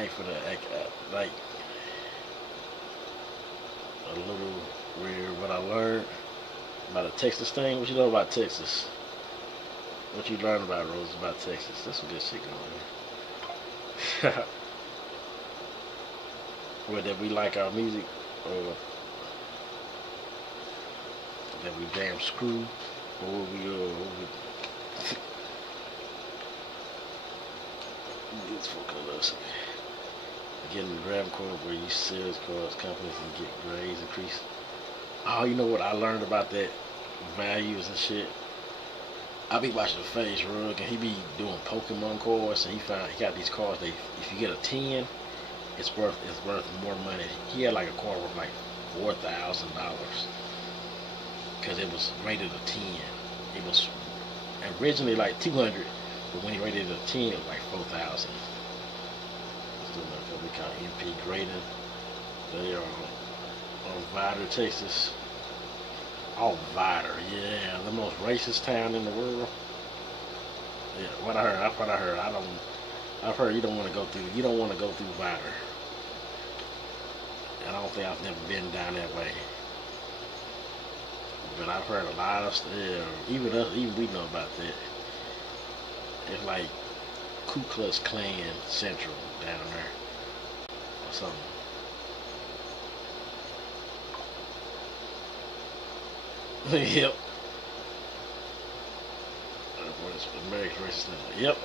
ain't finna act like a little weird. What I learned about the Texas thing. What you know about Texas? What you learned about Rose about Texas? That's some good shit going on. Whether we like our music or that we damn screw, or we this fucking us getting the grab code where you sales cars companies and get grades increase. Oh, you know what I learned about that values and shit? I be watching Face Rug, and he be doing Pokemon cards, and he got these cards. If you get a 10, it's worth more money. He had like a card worth like $4,000 because it was rated a 10. It was originally like 200, but when he rated it a 10, it was like 4,000. Let's do what we call MP grading. They are on Vidor, Texas. Oh, Vidor, yeah, the most racist town in the world. Yeah, what I heard. I've heard you don't want to go through Vidor. And I don't think I've never been down that way. But I've heard a lot of stuff. Yeah, even we know about that. It's like Ku Klux Klan Central down there or something. Yep. America's racist. Yep,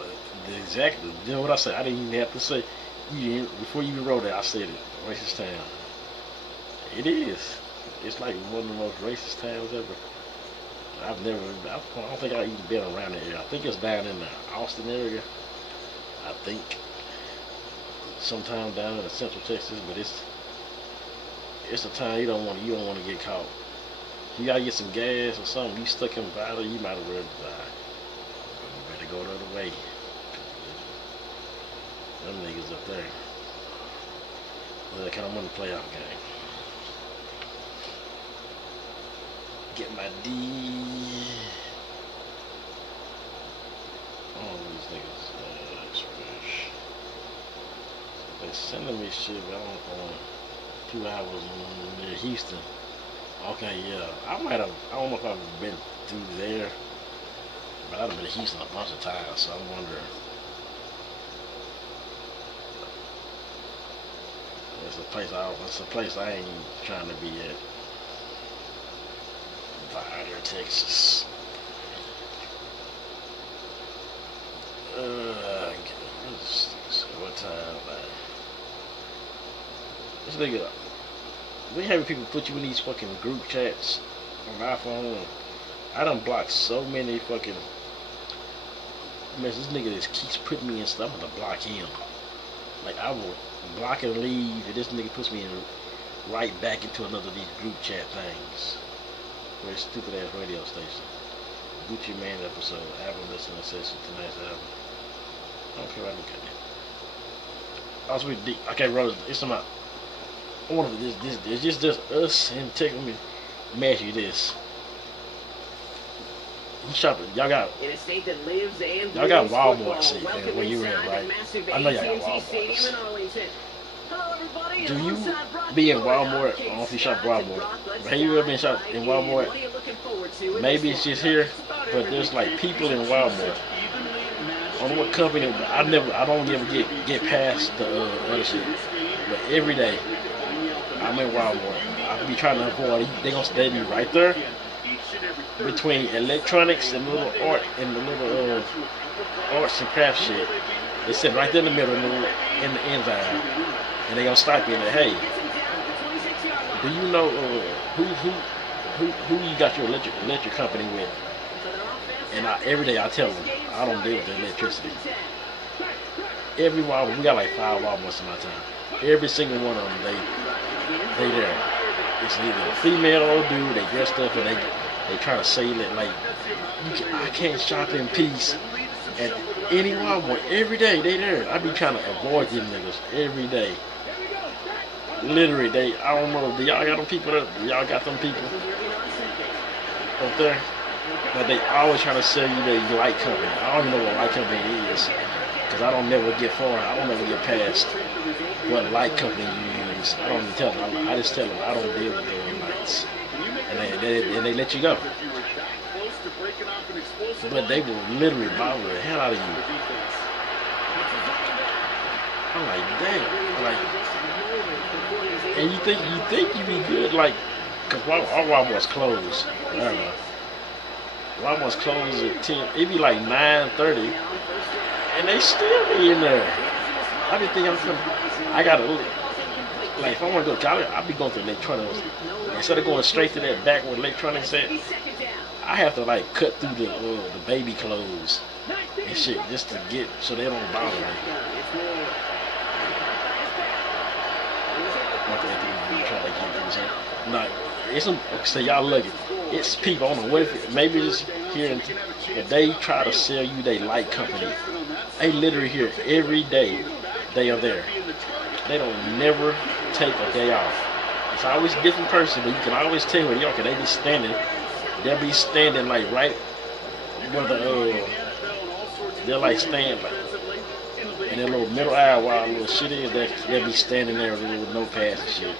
exactly. You know what I said? I didn't even have to say. Before you even wrote it, I said it. Racist town. It is. It's like one of the most racist towns ever. I don't think I've even been around the area. I think it's down in the Austin area. I think. Sometime down in the Central Texas, but it's a town you don't want to get caught. You gotta get some gas or something. You stuck in Vidor, you might as well die. You better go the other way. Them niggas up there. Well, they kind of want to play out game. Get my D. Oh, these niggas, trash. They sending me shit, but I don't know. 2 hours near Houston. Okay, yeah. I don't know if I've been through there, but I've been to Houston a bunch of times, so I wonder. It's a place I ain't trying to be at. Vider, Texas. What time? This nigga, we having people put you in these fucking group chats on iPhone. I done blocked so many fucking. Man, this nigga just keeps putting me in stuff. I'm gonna block him. Like I will block and leave, and this nigga puts me in right back into another of these group chat things. For a stupid ass radio station. Gucci Mane episode, album listening session, tonight's album. I don't care what I look at it. I was really deep. Okay, Rose, it's about. I wonder if this is just us and tech. Let me ask you this. You shopping? Y'all got. In a state that lives and Y'all got breathes Walmart football. shit where you at, right? I know y'all got Walmart. Do you be in Walmart? I don't know if you shop Walmart. Have you ever been shop in Walmart? Maybe it's just here, but there's like people in Walmart. I don't know what company. I don't ever get past the other shit. But every day, I'm in Walmart. I be trying to avoid. They gonna stay me right there between electronics and the little art and the little arts and crafts shit. They sit right there in the middle in the end aisle, and they gonna stop you and say, "Hey, do you know who you got your electric company with?" And every day I tell them I don't deal with the electricity. Every Walmart, we got like 5 Walmarts in my town. Every single one of them, they there. It's either a female or dude. They dressed up and they try to say that like I can't shop in peace at any Walmart. Every day they there. I be trying to avoid them niggas every day. Literally, I don't know. Do y'all got them people there? Do y'all got them people up there? But they always trying to sell you their light company. I don't even know what light company is, because I don't never get far. I don't never get past what light company you use. I don't even tell them. I just tell them I don't deal with their lights, and they let you go. But they will literally bother the hell out of you. I'm like, damn. Like, and you think you be good, like, cause our Walmart's closed. I don't know. Walmart's closed at 10. It be like 9:30, and they still be in there. I be thinking I gotta like if I want to go, I be going to electronics instead of going straight to that back where electronics at. I have to like cut through the baby clothes and shit just to get so they don't bother me. No, it's some. So y'all look it. It's people. I don't know what if maybe it's here, but they try to sell you they light company. They literally here every day. They are there. They don't never take a day off. It's always a different person, but you can always tell when okay, they be standing. They'll be standing like right where they're like standing like in that little middle aisle while little shit is. They'll be standing there with notepads and shit.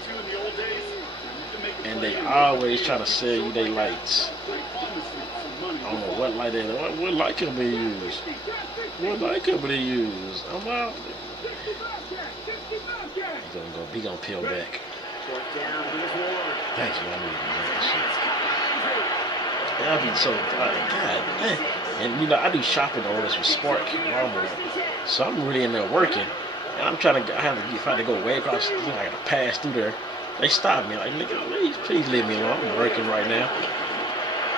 And they always try to sell you their lights. I don't know what light they are. What light company they use? What light company they use? I'm out. He gonna peel back. Thank you. I need that shit. I'll be so God. And you know I do shopping orders with Spark Walmart, so I'm really in there working. And I'm trying to. I have to go way across. I gotta pass through there. They stop me like, nigga, please leave me alone. I'm working right now.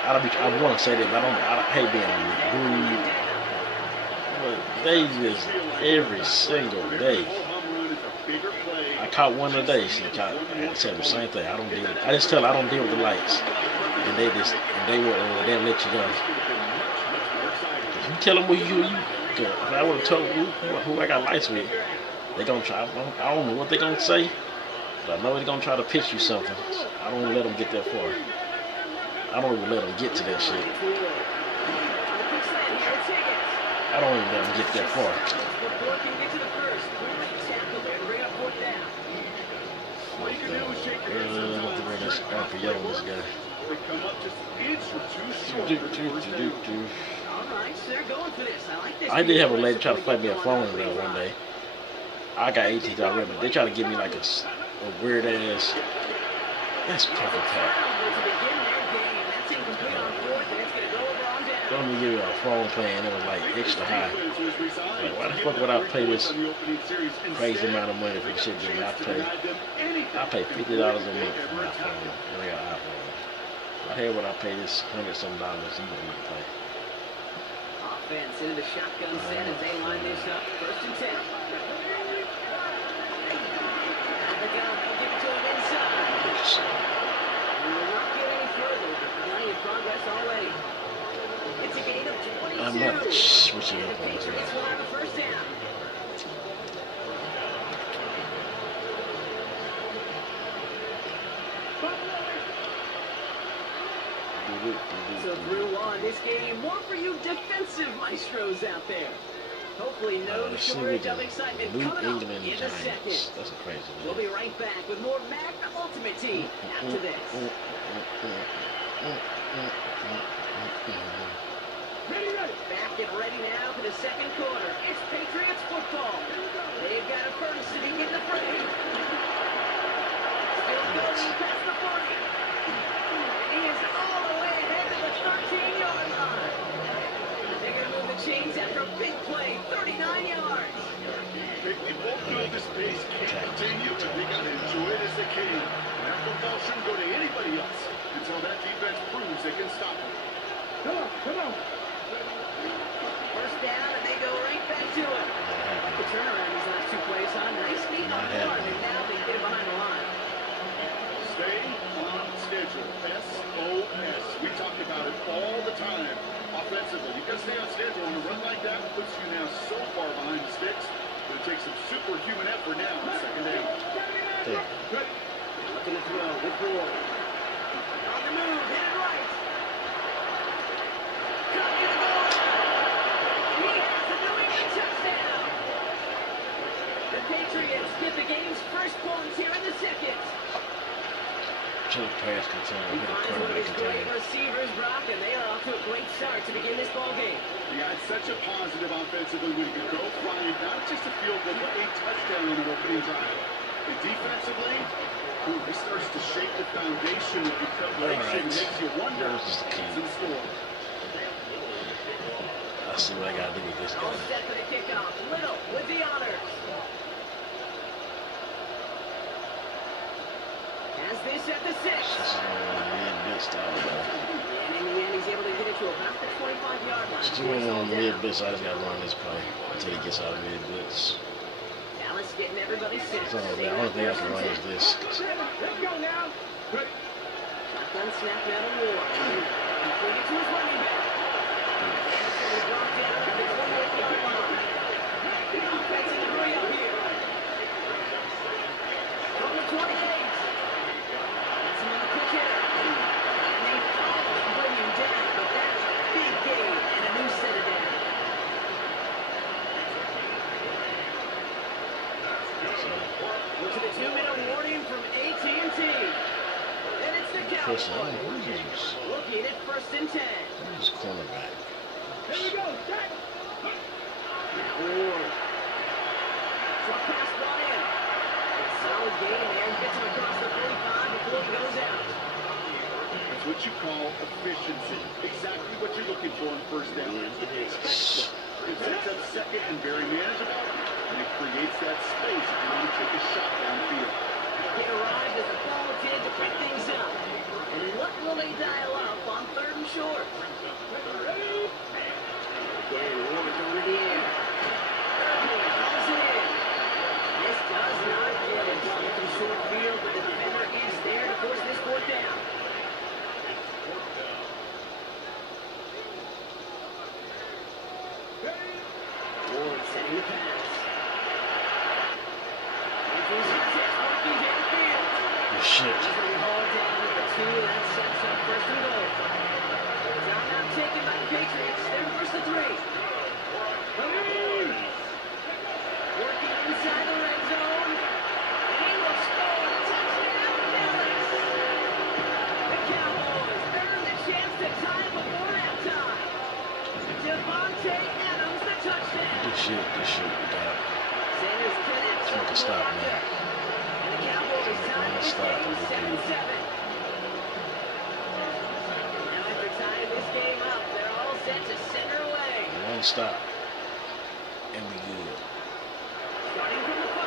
I want to say that, but I hate being rude. But they just every single day. I caught one today. I said the same thing. I just tell her I don't deal with the lights, and they'll let you go. If you tell them if I would have told who I got lights with, they gonna try. I don't know what they gonna say. But I know they're gonna try to pitch you something. I don't let them get that far. I don't even let them get to that shit. I don't even let him get that far. Before can get to the first. Great tackle there to bring up fourth down. All you can do is shake your head What sometimes. the this RPO on this guy? They come up just an inch or two short Do, for the do, first do, down. do. All right, so they're going for this. I like this. I did have a lady try to play me a phone one day. I got 18 already, but they try to give me like a weird ass. That's perfect tap. Let me give you a phone plan. It was like extra high. Like, why the fuck would I pay this crazy amount of money for this shit? I pay $50 a month for my phone. And I got an iPhone. Why the hell would I pay this $100-some even to play? Offense into the shotgun set as they line this up. 1st and 10. They'll give it to him inside. We're not getting any further, but plenty of progress already. It's a gain of 22. I'm not switching up on this Patriots will have a first down. So through on this game, more for you defensive maestros out there. Hopefully no shortage of excitement coming up in the second. That's a crazy one. We'll be right back with more Madden Ultimate Team after this. Back and ready now for the second quarter. It's Patriots football. They've got a furnace to begin the frame. Still going past the 40. He is all the way ahead to the 13-yard line. They're going to move the chains after a big play, 39 yards. They both know this pace can't continue, but they got to enjoy it as they can. And that football shouldn't go to anybody else until that defense proves they can stop it. Come on. First down, and they go right back to it. The turnaround these last two plays, huh? Nice feet on the arm, and now they get it behind the line. Stay on schedule. SOS. We talk about it all the time. Offensively, you got to stay on schedule. And a run like that puts you now so far behind the sticks that it takes some superhuman effort now on 2nd down. Looking to throw with Ward. On the move, hit it right. Cut to the goal. He has a New England touchdown. The Patriots get the game's first points here in the second. Took pass container, hit a quarterback Great container. receivers, Brock, and they are off to a great start to begin this ball game. Yeah, it's such a positive offensively when you can go flying, not just a field goal, but a touchdown on an opening drive. And defensively, it starts to shake the foundation of your preparation. It makes you wonder what's in store. I see what I gotta do with this All guy. set for the kickoff. Little with the honors. As they set the 6. This is mid-bit style, bro. And in the end, he's able to get it to about the 25-yard line. Still on mid-bit, so I just gotta run this play until he gets out of mid-blitz. Dallas getting everybody set. It's all right. The only thing I can run is this. Let's go now. Shotgun snap now to Ward. Completed to his running back. And it's brought down at the 28-yard line. Offense in the hurry up here. From the 28. That's another quick hitter. And they finally bring him down, but that's a big gain and a new set of down. Look to the 2-minute warning from AT&T. And it's the Cowboys. Looking at 1st and 10. Who's cornerback? Here we go, set. Ward. Drop pass brought in. Solid gain there. Gets him across the 45 before he goes out. That's what you call efficiency. Exactly what you're looking for on 1st down. It sets up 2nd and very manageable. And it creates that space if you want to take a shot downfield. He arrived as the ball did to pick things up. And what will they dial up on 3rd and short? Again, Ward going to the air. Irving calls it in. This does not get it. From short field, but the defender is there to force this 4th down. Ward setting the pass. Andrews has it, working downfield. Oh, shit. Easily hauled down with the 2, that sets up 1st and goal. Timeout taken by the Patriots. They're 1st and 3. Working inside the red zone. And he will score. Touchdown, Dallas. The Cowboys earn the chance to tie before halftime. Devontae Adams, the touchdown. Good shit, dog. Sanders connects Make it stop, man. And the Cowboys tie this game 7-7. Now after tying this game up, they're all set to center away. One stop. And we good. Starting from the 5.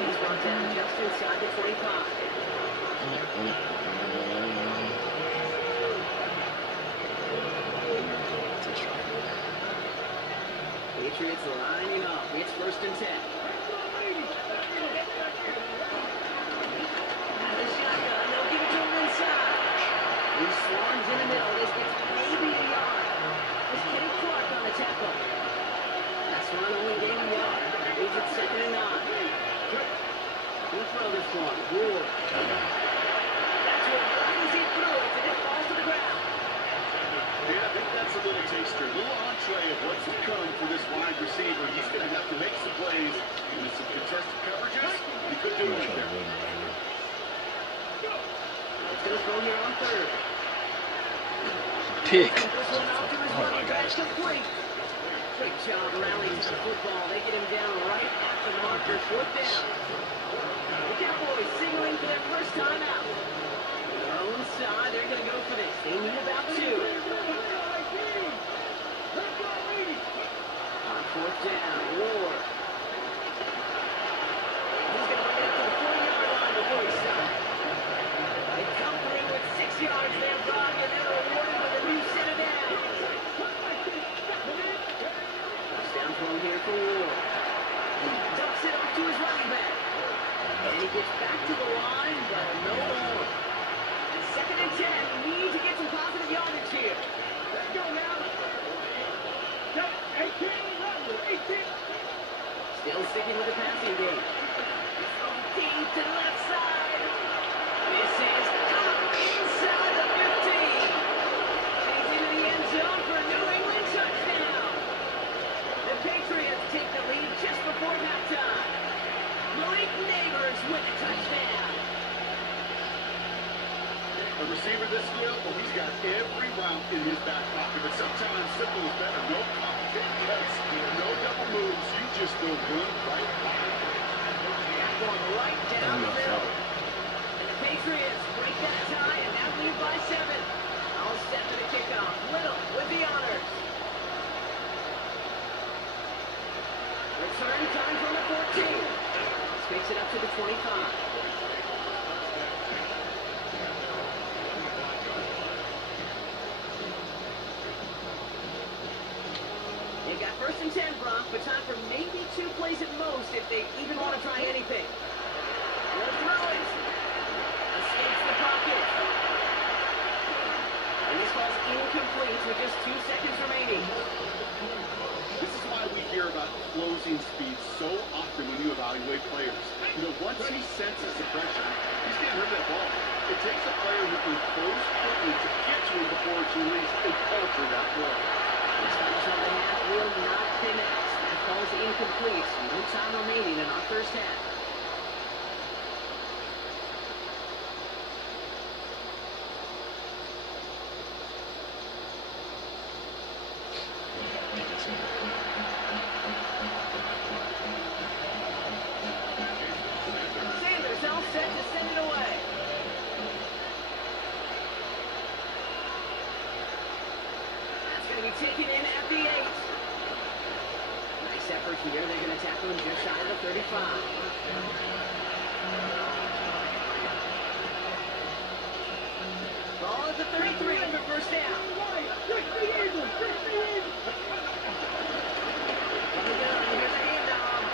He's brought down just inside the 25. Patriots lining up. It's 1st and 10. Out of the shotgun, they'll give it to him inside. He swarms in the middle. This gets maybe a yard. There's Kenny Clark on the tackle. That's run only gain a yard. Leaves it 2nd and 9. He'll throw this one. Ward. That's what runs he through it, and it falls to the ground. Yeah, I think that's a little taster, a little entree of what's to come for this wide receiver. He's going to have to make some plays with some contested coverages. He could do it right there. It's going to throw here on 3rd. Pick. This one off to his Oh my running back, gosh. complete. Great job rallying to the football. They get him down right at the marker. 4th down. The Cowboys signaling for their first time out. Their own side, they're going to go for this. They need about 2. On 4th down, Ward. He's going to bring it up to the 40-yard line before he stops. They come through with 6 yards there, Brock, and they're rewarded with a new set of downs. Touchdown throw here for Ward. He ducks it off to his running back. And he gets back to the line, but no more. And 2nd and 10, we need to get some positive yardage here. Let's go now. Still sticking with the passing game. Deep to the left side. This is caught inside the 15. He's into the end zone for a New England touchdown. The Patriots take the lead just before halftime. Malik Neighbors with a touchdown. A receiver this skill, well, he's got every route in his back pocket, but sometimes simple is better. No pocket cuts, no double moves. You just go run right by it. Going right down the middle. And the Patriots break that tie and now lead by 7. All set for the kickoff. Little with the honors. Return time from the 14. Takes it up to the 25. They've got 1st and 10, Brock, but time for maybe 2 plays at most if they even want to try anything. They'll throw it. Escapes the pocket. And this ball's incomplete with just 2 seconds remaining. This is why we hear about closing speed so often when you evaluate players. You know, once he senses the pressure, he's getting rid of that ball. It takes a player who can close quickly to get to him before it's released and alter that play. This first half will not connect. That ball's incomplete. No time remaining in our first half. Sanders all set to send it away. That's going to be taken in at the 8. Nice effort here. They're going to tackle him just shy of the 35. Ball at the 33 for first down. From the gun, here's a handoff.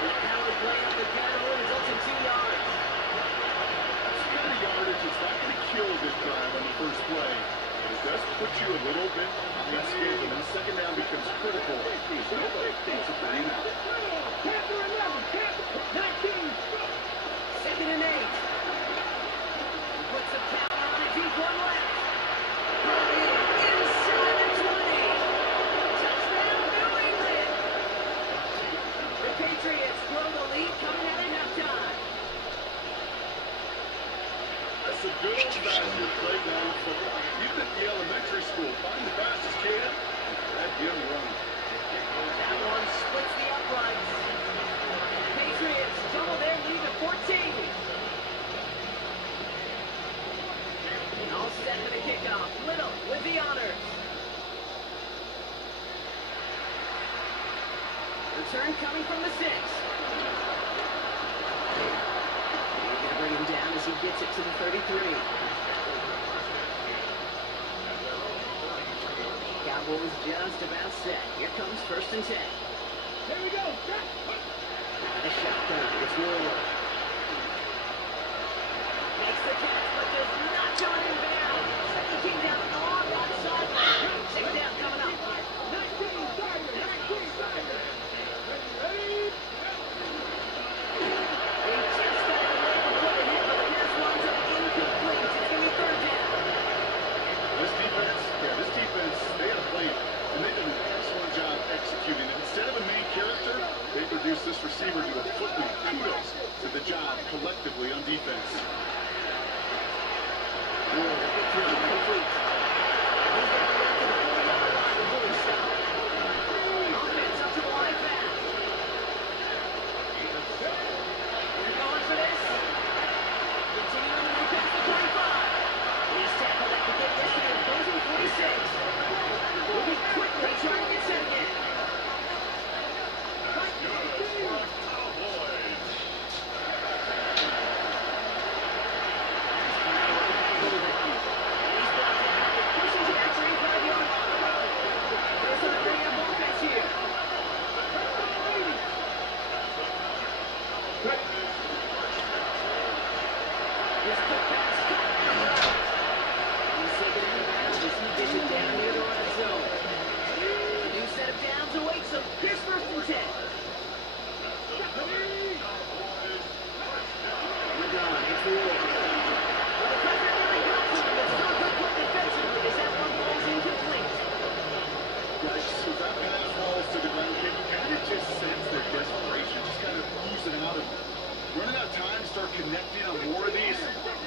The power play up the middle results in 2 yards. That's kind of yardage. It's not going to kill this drive on the first play. It does put you a little bit behind schedule, and that 2nd down becomes critical. There's nobody thinks of bringing out. 2nd and 8. He puts the power on a deep one left. Inside the 20. some good old-fashioned playground football. Even at the elementary school, find the fastest kid and give him run. That one splits the uprights. Patriots double their lead to 14. And all set for the kickoff. Little with the honors. Return coming from the 6. They're going to bring him down as he gets it to the 33. Cowboys just about set. Here comes 1st and 10. Here we go. The shotgun. It's Ward. Makes the catch, but does not go inbound. Second team down on that sideline. Second down coming up. 19 Tiger. 19 Tiger. Ready? They just got it away before the hit, but the pass winds up incomplete. It's going to be 3rd down. This defense, they have played, and they did an excellent job executing it. Instead of a main character, they produced this receiver to a footman. Kudos to the job collectively on defense. Ward, the throw complete. He's got it back to the 40-yard line with Bully stop. Offense up to the line fast. They're going for this. Continuing to move past the 25. He's tackled at the gate yesterday, opposing 46. Moving quickly, trying to get set again. He's brought down, pushing to that 35-yard line. There's a bring up offense here. His quick pass, he's taking it around as he gets it down near the red zone. A new set of downs awaits him. Here's 1st and 10. We're gone. It's Ward. Well, the pressure really got to him, but so good play defensively as that one falls incomplete. Guys, so that pass falls to the ground, you kind of just sense their desperation, just kind of oozing out of them. Running out of time, start connecting on more of these,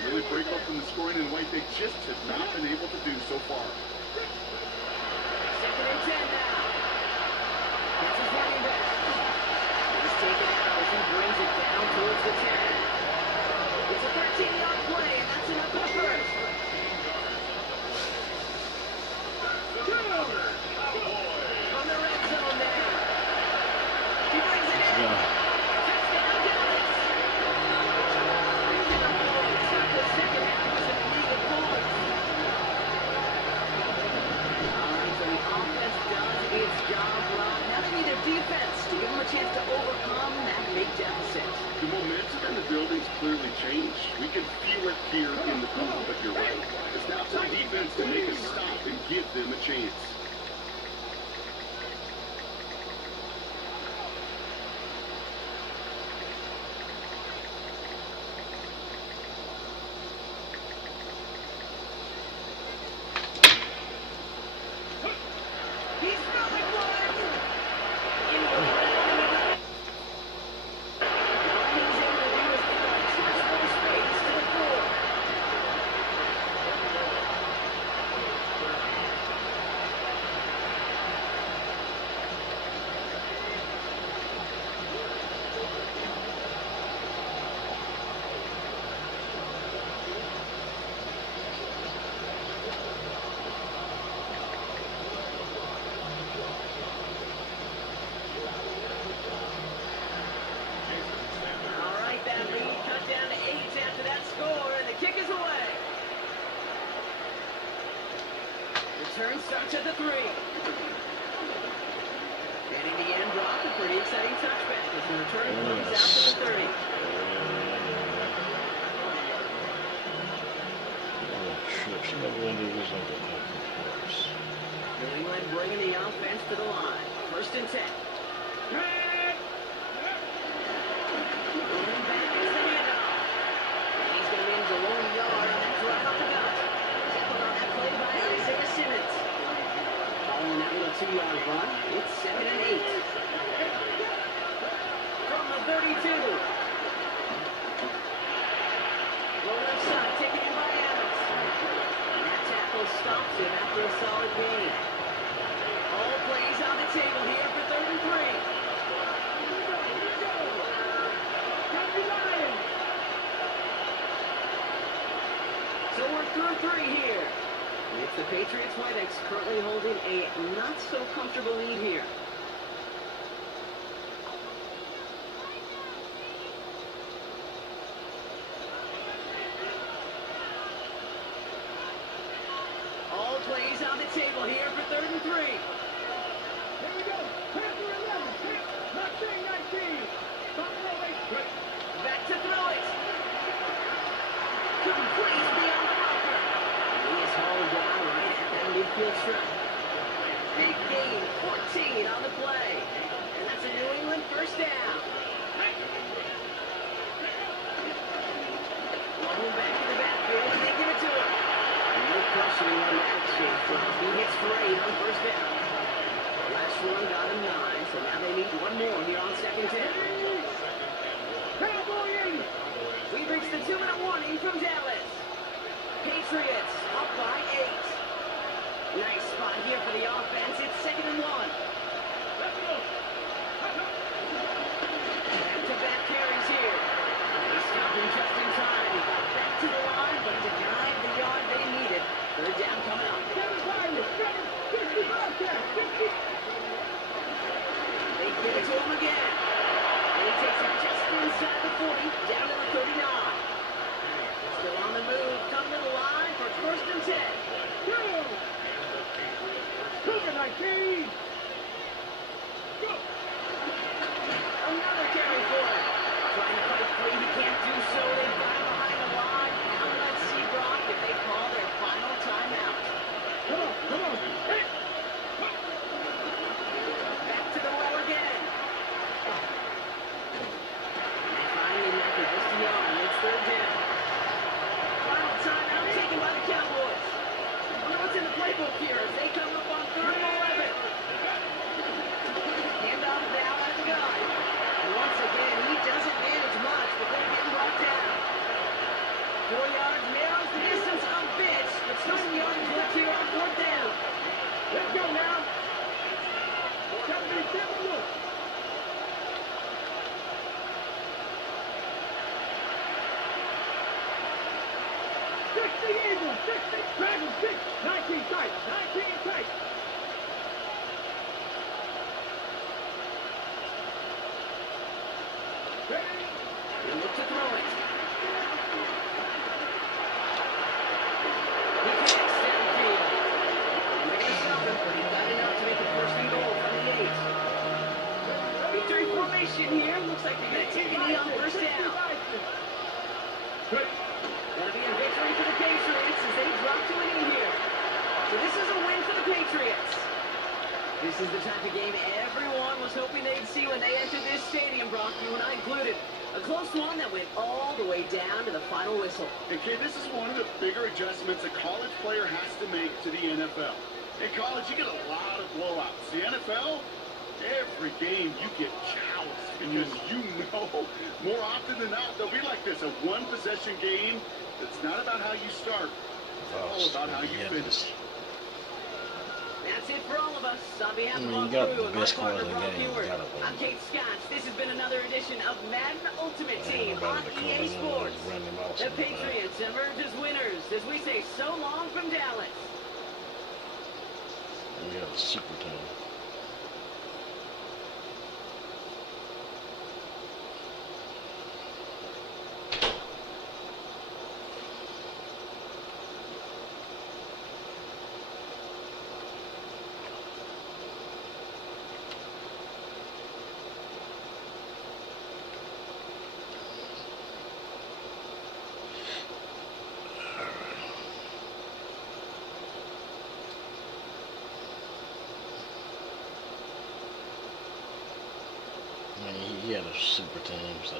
really break open the scoring in a way they just have not been able to do so far. 2nd and 10 now. That's his running back. He's taken out as he brings it down towards the 10. It's a 13-yard play, and that's enough for the 1st. From the red zone there. He brings it in. Touchdown, Dallas. The Cowboys start the second half with a lead of points. All right, so the offense does its job well. Now they need their defense to give them a chance to overcome that big deficit. The momentum in the building's clearly changed. We can feel it here in the booth, but you're right. It's now for the defense to make a stop and give them a chance. He's throwing one. In the all he's able to do is get a touch more space to the 4. All right, that lead cut down to 8 after that score, and the kick is away. Return starts at the 3. And in the end, drop a pretty exciting touchback as the return comes out to the 30. New England bringing the offense to the line. 1st and 10. Going back is the handoff. He's going to be in the 1 yard on that drive up the gut. Tackled on that play by Isaiah Simmons. Following that little 2-yard run, it's 2nd and 8. From the 32. Low left side, taken in by stops him after a solid gain. All plays on the table here for 3rd and 3. So we're through 3 here. It's the Patriots way that's currently holding a not-so-comfortable lead here. All plays on the table here for 3rd and 3. Here we go. Panther 11. Mustang 19. Buffalo 8. Back to throw it. Complete beyond the marker. He is hauled down right at that midfield strip. Big gain, 14 on the play. And that's a New England first down. Long back in the backfield, and they give it to him. No questioning on that exchange drop. He hits for 8 on first down. Last one got him 9, so now they need one more here on 2nd and 10. Cowboy 80. We've reached the 2-minute warning from Dallas. Patriots up by 8. Nice spot here for the offense. It's 2nd and 1. Back-to-back carries here. They stopped him just in time. He got back to the line, but denied the yard they needed. 3rd down coming up. They give it to him again. And he takes it just inside the 40, down to the 39. Still on the move, come to the line for 1st and 10. Another carry for him. Trying to fight free, he can't do so. They've got him behind the line. Now let's see, Brock, if they call their final timeout. Come on. Hey. Back to the well again. And finally, after just a yard, it's 3rd down. Final timeout taken by the Cowboys. Wonder what's in the playbook here as they come up on 3rd and 11. Handoff now at the gun. And once again, he doesn't manage much before getting brought down. 4 yards narrows the distance a bit, but still some yards left here on 4th down. Let's go now. Gotta be careful. Eagles, 60, Dragons, 6, 19 tight, 19 tight. Ready? And look to throw it. He connects downfield. And they're going to stop him, but he got enough to make a 1st and goal from the 8. Victory formation here. Looks like they're going to take a knee on 1st down. Good. Gonna be a victory for the Patriots as they drop to a knee here. So this is a win for the Patriots. This is the type of game everyone was hoping they'd see when they entered this stadium, Brock, you and I included. A close one that went all the way down to the final whistle. And Kay, this is one of the bigger adjustments a college player has to make to the NFL. In college, you get a lot of blowouts. The NFL, every game you get jousts because you know more often than not they'll be like this, a one-possession game. It's not about how you start, it's all about how you finish. That's it for all of us. On behalf of You all got crew the and my best partner, corner in the Brock game. You Ewert, gotta win. I'm Kate Scotts. This has been another edition of Madden Ultimate Team Everybody on that comes EA in Sports. run them off The somewhere. Patriots emerge as winners as we say so long from Dallas. We got a super team. I mean, he had a super team, so.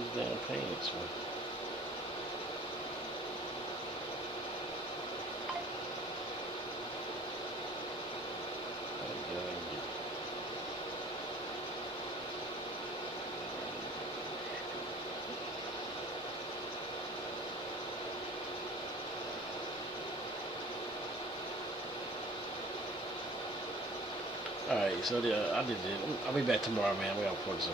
these damn pants, man. Alright, so I did it. I'll be back tomorrow, man. We gotta focus on